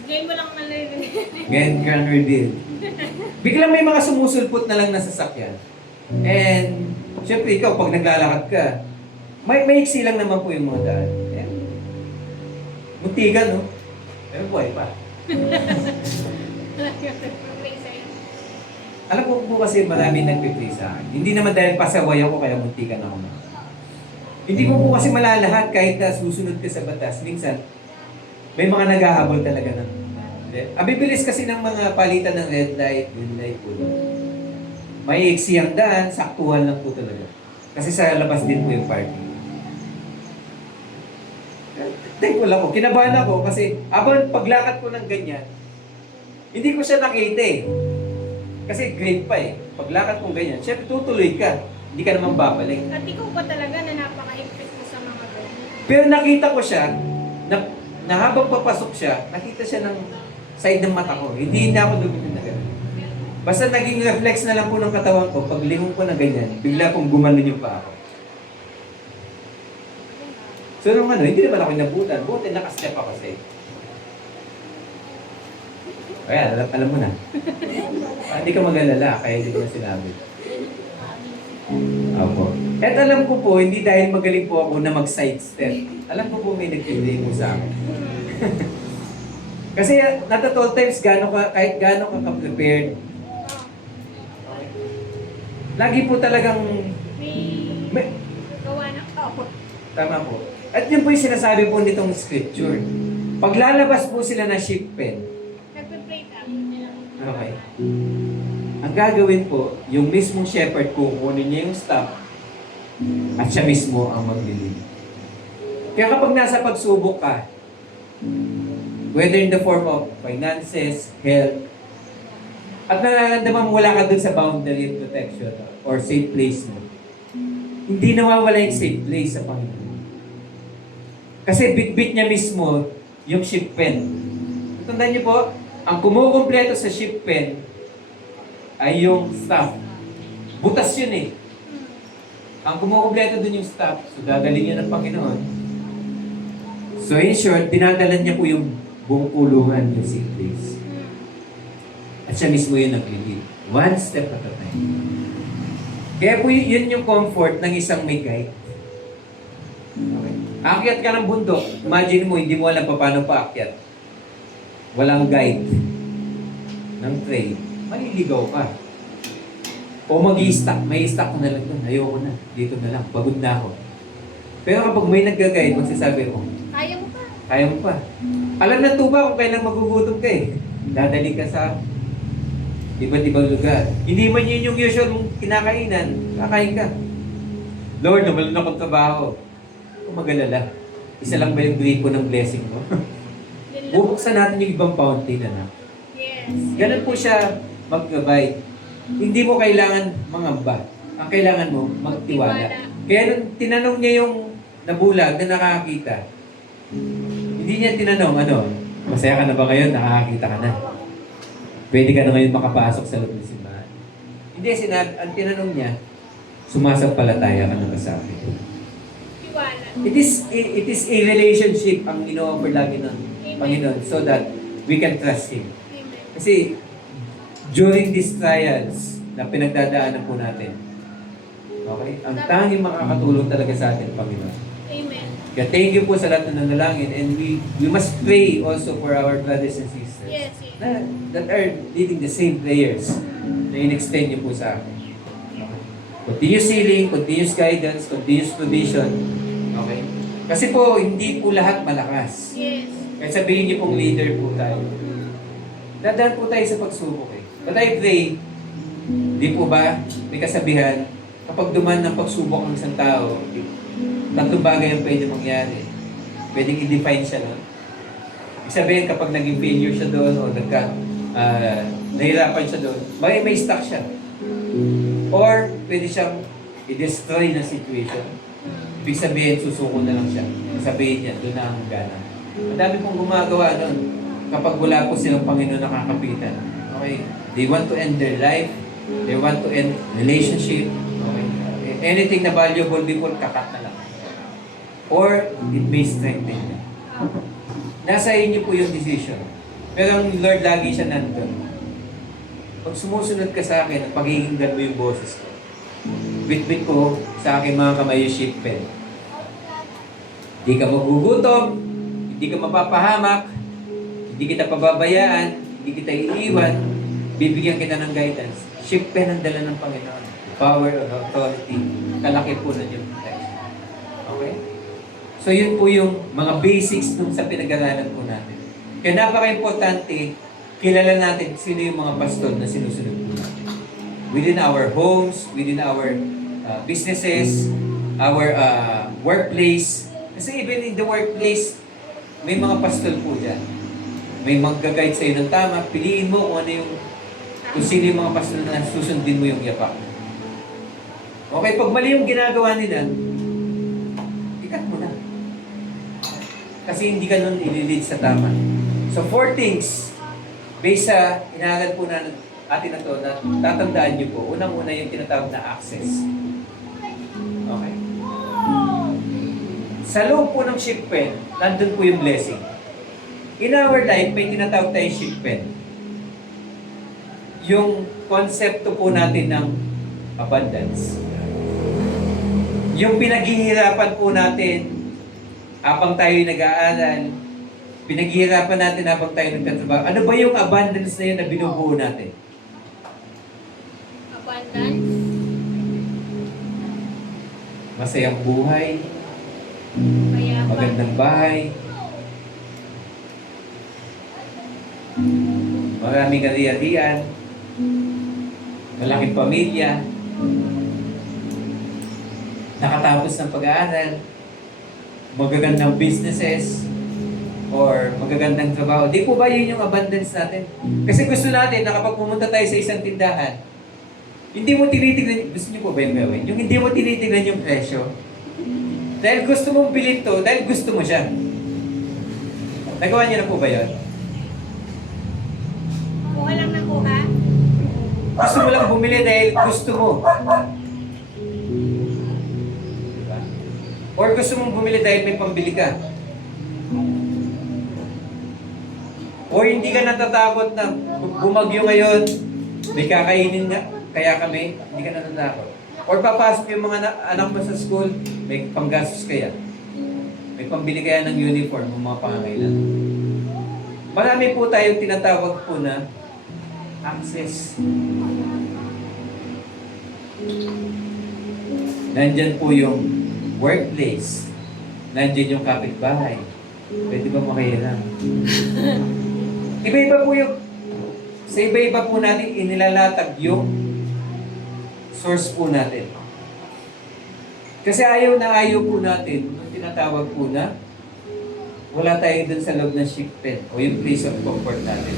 Ngayon mo lang malilinig. ngayon can reveal. Biglang may mga sumusulpot na lang na sasakyan. And, syempre ikaw, pag naglalakad ka, may iksi lang naman po yung mga daan. Ayan. Muntikan, no? Pero buhay pa. Pag-pray sa'yo. Alam ko po kasi marami nagpipray sa akin. Hindi naman dahil pasaway ako kaya muntikan ako. Hindi mo po kasi malalahat kahit na susunod ka sa batas. Minsan, may mga naghahabol talaga ng bibilis kasi ng mga palitan ng red light, green light po. May iksi ang daan, saktuhan lang po talaga. Kasi sa labas din po yung parking. Thankful ako. Kinabahan ako kasi abang paglakad ko ng ganyan, hindi ko siya nakita eh. Kasi grade pa eh. Paglakad ko ganyan, syempre tutuloy ka. Hindi ka naman babalik. At ikaw pa talaga na napaka-effect mo sa mga to. Pero nakita ko siya, na habang papasok siya, nakita siya ng side ng mata ko. Hindi na ako lumitin na gano'n. Basta naging reflex na lang po ng katawan ko, pag lingon ko na ganyan, bigla pong gumanon yung paa ko. So nung hindi naman ako inabutan. Buti nakastep ako sa iyo. Kaya, alam mo na. Hindi ka mag-alala, kaya hindi ko na sinabi. Opo. At alam ko po, hindi dahil magaling po ako na mag-sidestep. Alam ko po may nag-delay mo sa akin. Kasi not at all times, kahit gaano ka ka-prepared, lagi po talagang May gawa na. tama po. At yun po yung sinasabi po nitong scripture. Pag lalabas po sila ng ship pen, Nagpe-pray ka. okay. Ang gagawin po, yung mismong shepherd, kukunin niya yung staff at siya mismo ang maglilid. Kaya kapag nasa pagsubok ka, whether in the form of finances, health, at nararamdaman mo wala ka dun sa boundary of protection or safe place mo, hindi nawawala yung safe place sa Panginoon. Kasi bit-bit niya mismo yung ship pen. Tandaan niyo po, ang kumukumpleto sa ship pen ay yung staff. Butas yun eh. Ang kumukumpleto dun yung staff, so gagaling yun ng Panginoon. So in short, dinadala niya po yung buong kulungan yung safe place. At siya mismo yung naglilid. One step at a time. Kaya po yun yung comfort ng isang may guide. Okay. Aakyat ka ng bundok. Imagine mo, hindi mo alam paano paakyat. Walang guide ng trail. Maliligaw ka. O mag-i-stack. May i-stack ko na lang doon. Ayoko na. Dito na lang. Pagod na ako. Pero kapag may nag-guide, magsasabi ko, Kaya mo pa. kaya mo pa. Alam na tuba kung kailan magugutom ka eh. Dadali ka sa iba't ibang lugar. Hindi man yun yung usual mong kinakainan. Kakain ka. Lord, naman na akong trabaho. Kung mag-alala, isa lang ba yung gripo ng blessing mo? Bubuksan natin yung ibang fountain na. Yes. Ganun po siya mag-provide. Hindi mo kailangan mangamba. Ang kailangan mo, magtiwala. Kaya nung tinanong niya yung nabulag na nakakita, hindi niya tinanong, masaya ka na ba ngayon? Nakakakita ka na. Pwede ka na ngayon makapasok sa loob ng simbahan. Hindi, ang tinanong niya, sumasampalataya ka na ba sa akin? Tiwala. It is a relationship ang ino-offer lagi ng Panginoon so that we can trust Him. Amen. Kasi during these trials na pinagdadaanan po natin, okay, ang tanging makakatulong talaga sa atin, Panginoon. Amen. Kaya thank you po sa lahat na nanalangin, and we must pray also for our brothers and sisters Yes, yes. that are leading the same prayers na in-extend niyo po sa akin. Okay. Continuous healing, continuous guidance, continuous provision. Okay? Kasi po, hindi po lahat malakas. Yes. Kahit sabihin niyo pong leader po tayo. Dadaan po tayo sa pagsubok eh. But I pray, di po ba, may kasabihan, kapag duman ng pagsubok ang isang tao, tatlong bagay ang pwede mangyari. Pwedeng i-define siya, no? Ibig sabihin, kapag naging failure siya doon o nahirapan siya doon, may stuck siya. Or, pwede siyang i-destroy na situation. Ibig sabihin, susuko na lang siya. Sabihin niya, doon na ang gana. Madami pong gumagawa doon kapag wala po silang Panginoon nakakapitan. Okay? They want to end their life. They want to end relationship. Okay? Anything na valuable before, kakat na lang. Or, it may strengthen them. Nasa inyo po yung decision. Pero ang Lord lagi siya nandun. Pag sumusunod ka sa akin at pagiginggan mo yung boses ko, bit-bit ko sa aking mga kamay yung sheep pen. Hindi ka magugutom, hindi ka mapapahamak, hindi kita pababayaan, hindi kita iiwan, bibigyan kita ng guidance. Sheep pen ang dala ng Panginoon. Power of authority. Kalaki po na yung protection. Okay? So yun po yung mga basics nung sa pinag-aralan po natin. Kaya napaka-importante, kilala natin sino yung mga pastor na sinusunod po natin. Within our homes, within our businesses, our workplace. Kasi even in the workplace, may mga pastor po dyan. May mag-guide sa'yo ng tama. Piliin mo kung ano yung, kung sino yung mga pastor na susundin mo yung yapak. Okay, pag mali yung ginagawa nila, ikat mo na. Kasi hindi ka nun ililid sa tama. So, 4 things, based sa inaral po na atin na to, na tatandaan nyo po. Unang-una yung tinatawag na access. Okay? Sa loob po ng sheep pen, nandun po yung blessing. In our life, may tinatawag tayong sheep pen. Yung konsepto po natin ng abundance. Yung pinaghihirapan po natin habang tayo nag-aaral, pinaghihirapan natin habang tayo nagtatrabaho. Ano ba yung abundance na yun na binubuo natin? Abundance. Masayang buhay, Mayaman. magandang bahay, maraming ari-arian, malaking pamilya, nakatapos ng pag-aaral, magagandang businesses, or magagandang trabaho. Di po ba yun yung abundance natin? Kasi gusto natin na kapag pumunta tayo sa isang tindahan, hindi mo tinitignan, gusto niyo po ba yung gawin? Yung hindi mo tinitignan yung presyo. Dahil gusto mong bilhin to, dahil gusto mo siya. Nagawa niyo na po ba yun? Kuha lang ng kuha. Gusto mo lang bumili dahil gusto mo. Diba? Or gusto mong bumili dahil may pambili ka. Or hindi ka natatakot na bumagyo ngayon, may kakainin nga, kaya kami, hindi ka natatakot. Or papasok yung mga anak mo sa school, may panggastos kaya. May pambili kaya ng uniform, ng mga pangangailangan. Marami po tayong tinatawag po na access. Nandyan po yung workplace. Nandyan yung kapitbahay. Pwede ba makahiram? Iba-iba po yung, sa iba-iba po natin inilalatag yung source po natin. Kasi ayaw po natin, yung tinatawag po na, wala tayo dun sa loob ng sheep pen o yung place of comfort natin.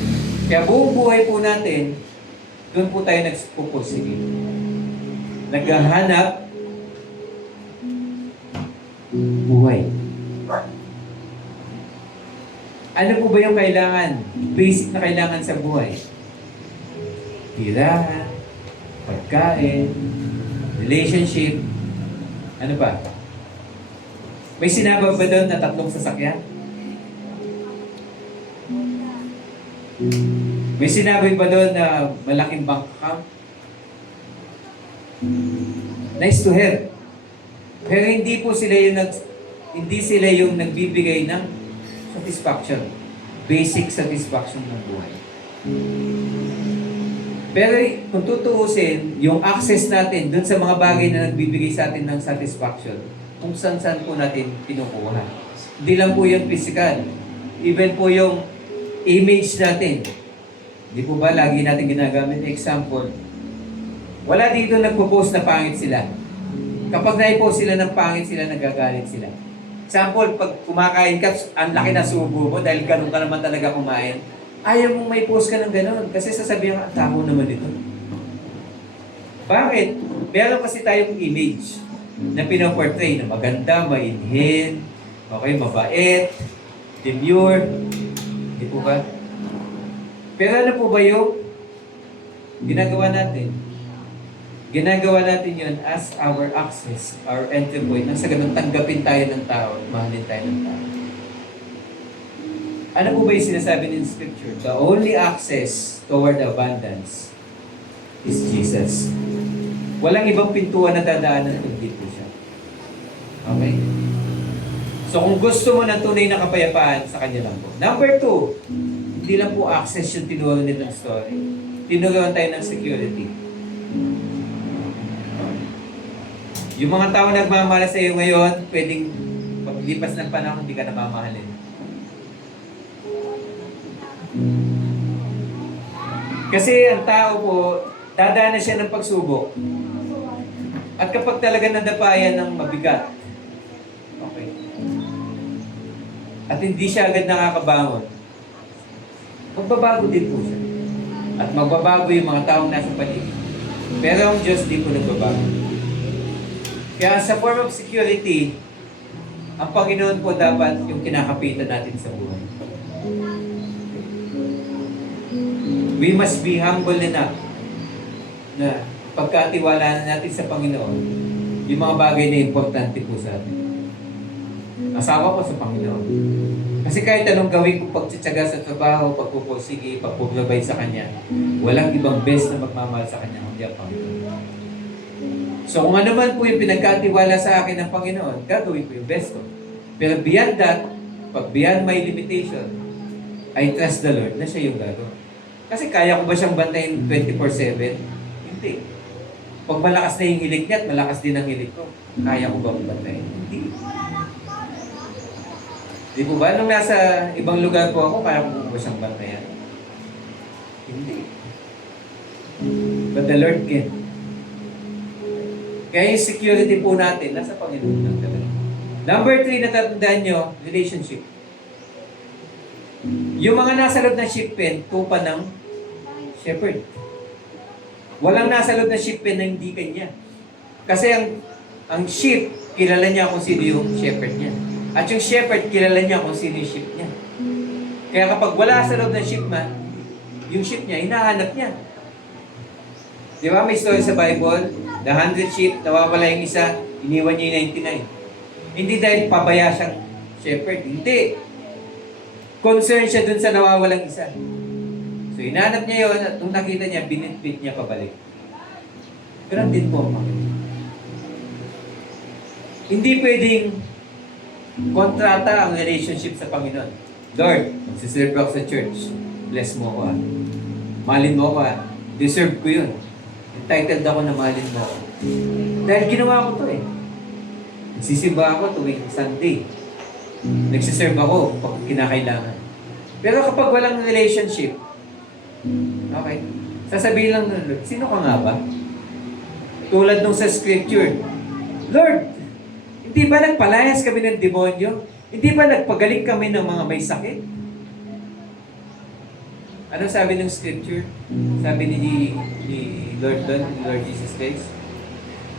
Kaya buong buhay po natin, dun po tayo nagpupursige. Naghahanap buhay. Ano po ba yung kailangan? Basic na kailangan sa buhay. Tirahan, pagkain, relationship, ano ba? May sinabag ba doon na 3 sasakyan? May sinabi ba doon na malaking bank account? Nice to have. Pero hindi po sila yung Hindi sila yung nagbibigay ng satisfaction. Basic satisfaction ng buhay. Pero kung tutuusin, yung access natin dun sa mga bagay na nagbibigay sa atin ng satisfaction, kung saan-saan po natin pinukuha. Hindi lang po yung physical. Even po yung image natin. Di po ba lagi natin ginagamit? Example, wala dito nagpo-post na pangit sila. Kapag nai-post sila ng pangit sila, nagagalit sila. Example, pag kumakain ka, ang laki na subo mo dahil ganun ka naman talaga kumain, ayaw mong may post ka ng ganun. Kasi sasabihin ka, tamo naman ito. Bakit? Meron kasi tayong image na pinoportray na maganda, mainhin, okay, mabait, demure, di po ba? Pero ano po ba yung ginagawa natin? Ginagawa natin yun as our access, our entry point. Nang sa ganun, tanggapin tayo ng tao at mahalin tayo ng tao. Ano po ba yung sinasabi ng Scripture? The only access toward abundance is Jesus. Walang ibang pintuan na dadaanan kundi po siya. Okay? So kung gusto mo ng tunay na kapayapaan, sa Kanya lang po. Number 2, hindi lang po access yung tinuruan nila ng story. Tinuruan tayo ng security. Yung mga tao nagmamahal sa iyo ngayon, pwedeng paglipas ng panahon, hindi ka na mamahalin. Kasi ang tao po, dadaan na siya ng pagsubok. At kapag talaga nadapayan ng mabigat, okay, at hindi siya agad nakakabangon, magbabago din po siya. At magbabago yung mga taong nasa paligid. Pero ang Diyos di po nagbabago. Kaya sa form of security, ang Panginoon po dapat yung kinakapitan natin sa buhay. We must be humble enough na pagkatiwalaan natin sa Panginoon, yung mga bagay na importante po sa atin. Asawa ko sa Panginoon. Kasi kahit anong gawin ko pagtsatsaga sa trabaho, pagpupursige, pagpuprovide sa Kanya, walang ibang best na magmamahal sa Kanya kundi ang Panginoon. So kung ano man po yung pinagkatiwala sa akin ng Panginoon, gagawin ko yung best ko. Pero beyond that, pag beyond my limitation, I trust the Lord na siya yung gagawin. Kasi kaya ko ba siyang bantayin 24/7? Hindi. Pag malakas na yung hilik niya at malakas din ang hilik ko, kaya ko ba bantayin? Hindi. Di po ba? Nung nasa ibang lugar po ako, kaya ko ba siyang bantayan? Hindi. But the Lord can. Kaya yung security po natin, nasa Panginoon lang talaga. Number 3, natatandaan nyo, relationship. Yung mga nasa loob ng ship pen, tupa ng shepherd. Walang nasa loob ng ship pen na hindi kanya. Kasi ang sheep, kilala niya kung sino yung shepherd niya. At yung shepherd, kilala niya kung sino yung sheep niya. Kaya kapag wala sa loob ng sheep man, yung sheep niya, hinahanap niya. Di ba may story sa Bible? The 100 sheep, nawawala yung isa, iniwan niya yung 99. Hindi dahil pabaya siyang shepherd. Hindi. Concern siya dun sa nawawalang isa. So, hinahanap niya yun at nung nakita niya, binitbit niya pabalik. Pero din po ang Panginoon. Hindi pwedeng kontrata ang relationship sa Panginoon. Lord, magsiserve ako sa church. Bless mo ako ah. Mahalin mo ako ah. Deserve ko yun. Entitled ako na mahalin mo ako. Dahil ginawa ko to eh. Nagsisimba ako tuwing Sunday. Nagsiserve ako pag kinakailangan. Pero kapag walang relationship, okay, sasabihin lang ng Lord, sino ka nga ba? Tulad nung sa scripture, Lord, hindi ba nagpalayas kami ng demonyo? Hindi ba nagpagaling kami ng mga may sakit? Ano sabi ng scripture? Sabi ni Lord Jesus Christ,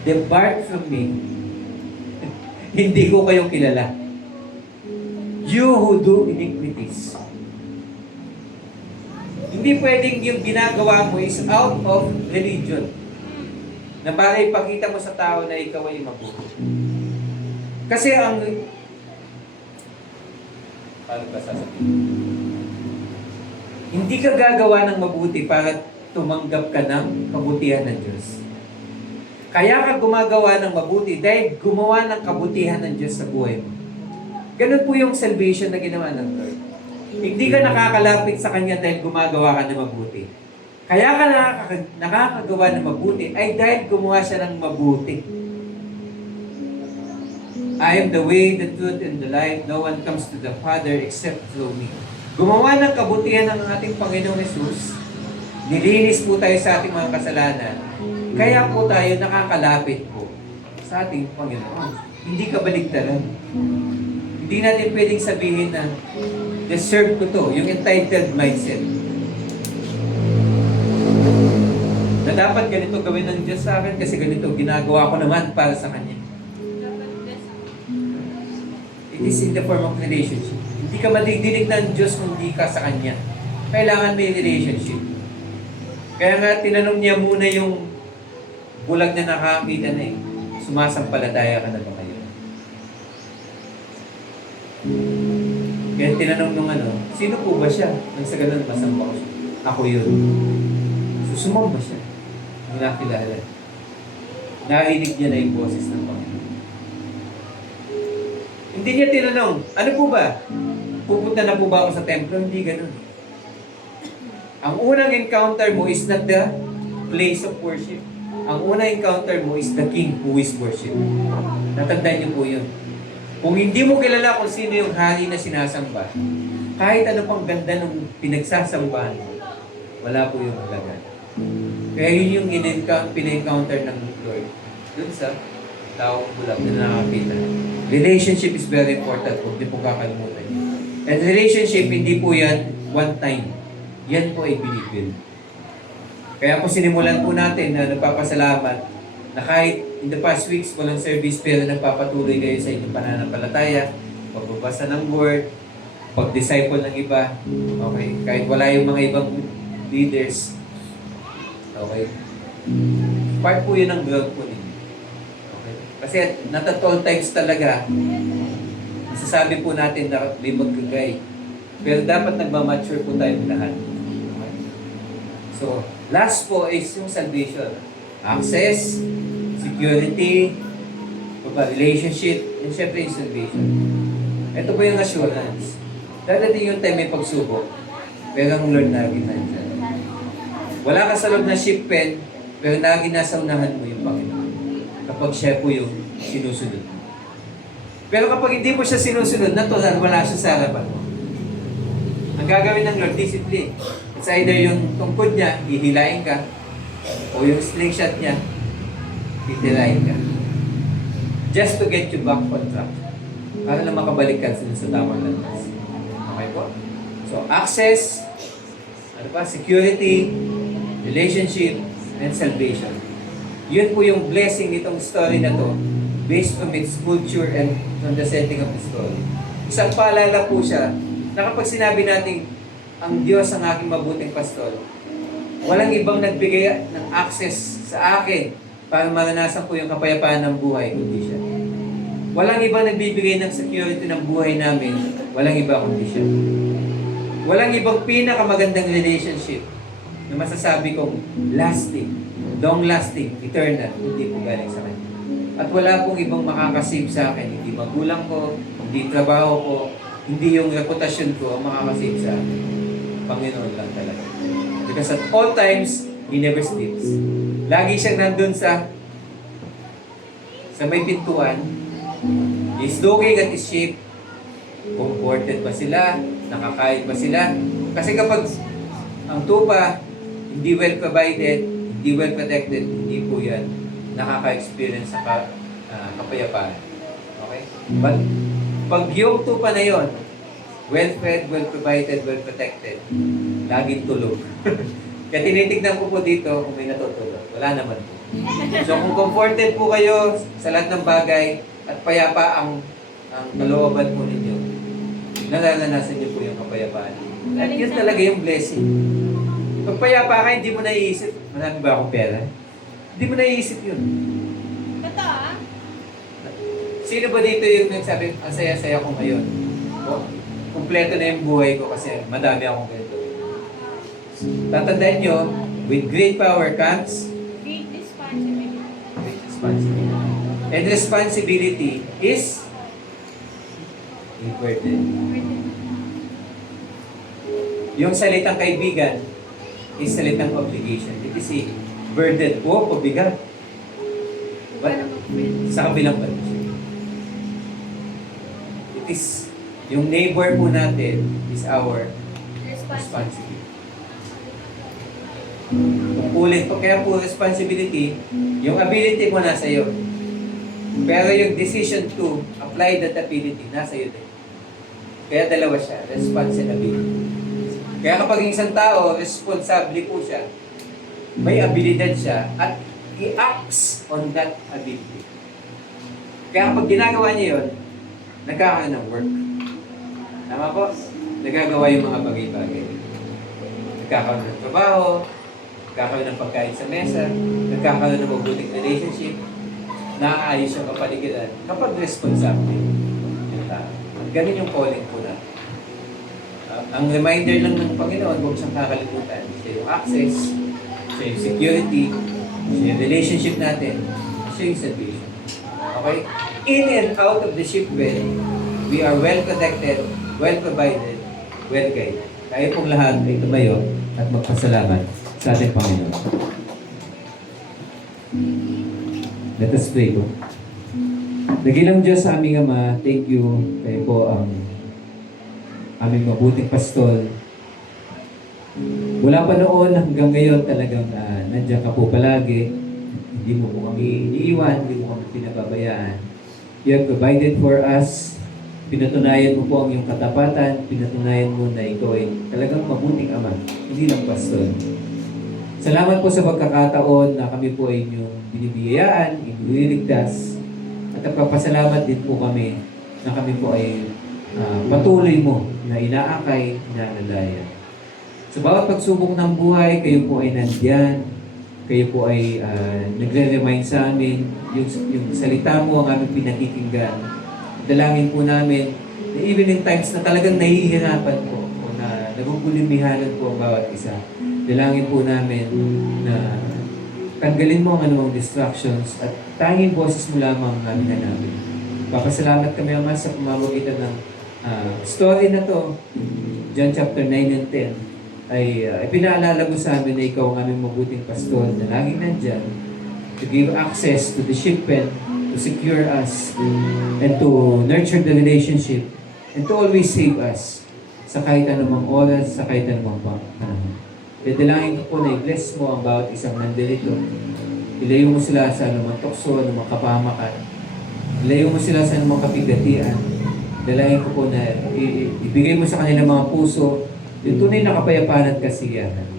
depart from me. Hindi ko kayo kilala. You who do iniquities. Hindi pwedeng yung ginagawa mo is out of religion. Na para ipakita mo sa tao na ikaw ay mabuti. Kasi ang... Paano ba sasabihin? Hindi ka gagawa ng mabuti para tumanggap ka ng kabutihan ng Diyos. Kaya ka gumagawa ng mabuti dahil gumawa ng kabutihan ng Diyos sa buhay mo. Ganun po yung salvation na ginawa ng Lord. Hindi ka nakakalapit sa Kanya dahil gumagawa ka ng mabuti. Kaya ka nakakagawa ng mabuti ay dahil gumawa siya ng mabuti. I am the way, the truth, and the life. No one comes to the Father except through me. Gumawa ng kabutihan ng ating Panginoong Hesus. Nilinis po tayo sa ating mga kasalanan. Kaya po tayo nakakalapit po sa ating Panginoon. Hindi ka baligtaran. Hindi natin pwedeng sabihin na deserve ko to, yung entitled mindset. Na dapat ganito gawin ng Diyos sa akin kasi ganito ginagawa ko naman para sa Kanya. It is in the form of relationship. Hindi ka madidinig ng Diyos kung hindi ka sa Kanya. Kailangan may relationship. Kaya nga tinanong niya muna yung bulag na nakakita na eh. Sumasampalataya ka na ba kayo? Kaya tinanong nung sino po ba siya? Nang sa ganun, masamba ko siya. Ako yun. So, sumamba siya. Nung nakilala. Narinig niya na yung boses ng Panginoon. Hindi niya tinanong, ano po ba? Pupunta na po ba ako sa templo? Hindi ganun. Ang unang encounter mo is not the place of worship. Ang unang encounter mo is the King who is worship. Natandaan niyo po yun. Kung hindi mo kilala kung sino yung hari na sinasamba, kahit ano pang ganda ng pinagsasambahan mo, wala po yung halaga. Kaya yun yung pina-encounter ng Lord. Dun sa taong bulag na nakakita. Relationship is very important. Huwag niyo po kakalimutan yun. And relationship, hindi po yan one time. Yan po ay binibuild. Kaya po sinimulan po natin na nagpapasalamat na kahit in the past weeks walang service pero nagpapatuloy kayo sa inyong pananampalataya, pagbabasa ng word, pag-disciple ng iba, okay? Kahit wala yung mga ibang leaders, okay? Part po yun ng growth po ninyo. Okay? Kasi not at all times talaga, masasabi po natin na may maggagay. Pero dapat nagmamature po tayong lahat. Okay? So, last po is yung salvation. Access, security, relationship, and syempre yung salvation. Ito po yung assurance. Dadating yung time may pagsubok, pero ang Lord lagi nandyan. Wala ka sa loob na ship pen, pero lagi nasa unahan mo yung Panginoon. Kapag siya po yung sinusunod mo. Pero kapag hindi mo siya sinusunod, natural, wala siya sa harapan mo. Ang gagawin ng Lord, discipline. It's either yung tungkod niya, hihilain ka, o yung slingshot niya, titirahin ka. Just to get you back on track. Para na makabalik ka sa tamang landas. Okay po? So, access, security, relationship, and salvation. Yun po yung blessing nitong story na to based from its culture and from the setting of the story. Isang paalala po siya na kapag sinabi natin ang Diyos ang aking mabuting pastor, walang ibang nagbigay ng access sa akin para maranasan ko yung kapayapaan ng buhay, kundi siya. Walang ibang nagbibigay ng security ng buhay namin, walang iba kundi siya. Walang ibang pinakamagandang relationship na masasabi kong lasting, long-lasting, eternal, hindi po galing sa Kanya. At wala pong ibang makakasave sa akin, hindi magulang ko, hindi trabaho ko, hindi yung reputasyon ko ang makakasave sa akin. Panginoon lang talaga. Because at all times, He never sleeps. Lagi siyang nandun sa may pintuan. He's looking at His sheep. Comforted ba sila? Nakakain ba sila? Kasi kapag ang tupa, hindi well provided, hindi well protected, hindi po yan nakaka-experience sa kapayapaan. Okay? But pag yung tupa na yon, well-fed, well-provided, well-protected, laging tulog. Kaya tinitignan ko po dito kung may natutulog. Wala naman po. So kung comforted po kayo sa lahat ng bagay at payapa ang kalooban po ninyo, nararanasan niyo po yung kapayapaan. At yun talaga yung blessing. Pag payapa ka, hindi mo naiisip, marami ba akong pera? Hindi mo naiisip yun. Totoo ah? Sino ba dito yung nagsabi, ang saya-saya ko ngayon? O, kumpleto na yung buhay ko kasi madami akong ganito. Tatandaan nyo, with great power comes Great responsibility. great responsibility. And responsibility is A burden. Yung salitang kaibigan is salitang obligation. It is a burden po, pabigat. But sa kabilang banda siya. It is, yung neighbor po natin is our responsibility. Kung ulit po, kaya po responsibility, yung ability mo nasa iyo. Pero yung decision to apply that ability, nasa iyo din. Kaya dalawa siya, responsibility. Kaya kapag yung isang tao, responsable po siya, may abilidad siya, at he acts on that ability. Kaya kapag ginagawa niya yun, nagkakaroon ng work. Tama po? Nagagawa yung mga bagay-bagay. Nagkakaroon ng trabaho, nagkakaroon ng pagkain sa mesa, nagkakaroon ng mabuting relationship, naaayos yung kapaligiran kapag responsable yung tao. Ganun yung calling po natin. Ang reminder lang ng Panginoon, huwag siyang kakalimutan. Siya yung access, siya yung security, siya yung relationship natin, siya yung salvation. Okay? In and out of the shipwreck, we are well protected, well provided, well guided. Tayo pong lahat ay tumayo at magpasalamat sa ating Panginoon. Let us pray po. Nagilang Diyos sa aming Ama, thank you. Kayo po ang aming mabuting pastol. Mula pa noon hanggang ngayon talagang nandiyan ka po palagi. Hindi mo po kami iniiwan, hindi mo kami pinababayaan. You have provided for us. Pinatunayan mo po ang iyong katapatan. Pinatunayan mo na ikaw ay talagang mabuting ama, hindi lang pastol. Salamat po sa pagkakataon na kami po ay inyong binibiyayaan, iniligtas. At nagpapasalamat din po kami na kami po ay patuloy mo na inaakay, inaalalayan. Sa bawat pagsubok ng buhay, kayo po ay nandyan. Kayo po ay nagre-remind sa amin. Yung salita mo ang aming pinakikinggan. Dalangin po namin na even in times na talagang nahihirapan po o na nagugulimbihanan po ang bawat isa. Dalangin po namin na tanggalin mo ang anumang distractions at tanging boses mo lamang ang aming hanapin. Papasalamat kami, Ama, sa pamamagitan ng story na to, John chapter 9 and 10, ay pinaalala mo sa amin na ikaw ang aming mabuting pastor na laging nandyan to give access to the shipment, to secure us, and to nurture the relationship, and to always save us sa kahit anumang oras, sa kahit anumang panahon. Dadalangin ko po na i-bless mo ang bawat isang nandito. Ilayo mo sila sa anumang tukso, anumang kapahamakan. Ilayo mo sila sa anumang kapigatian. Dalangin ko po na ibigay mo sa kanilang mga puso yung tunay na kapayapaan at kasiyahan.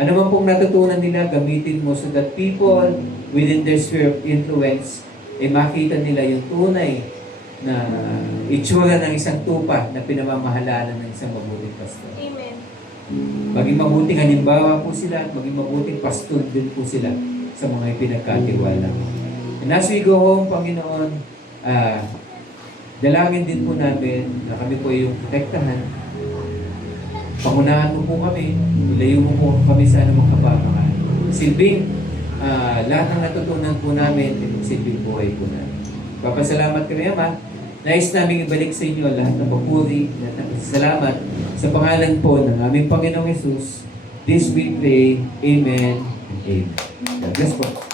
Ano man pong natutunan nila, gamitin mo so that people within their sphere of influence ay makita nila yung tunay na itsura ng isang tupa na pinamamahalaan ng isang mabuting pastor. Amen. Maging mabuting halimbawa po sila at maging mabuting pastor din po sila sa mga ipinagkatiwala. And as we go home, Panginoon, dalangin din po namin na kami po yung protektahan. Pangunahan mo po kami, ilayo mo po kami sa anumang kapamakan. Silbing, lahat ng natutunan po namin, silbing buhay po namin. Papasalamat kami, Ama. Nais namin ibalik sa inyo lahat ng papuri, lahat ng salamat sa pangalan po ng aming Panginoong Yesus. This we pray. Amen and amen. God bless po.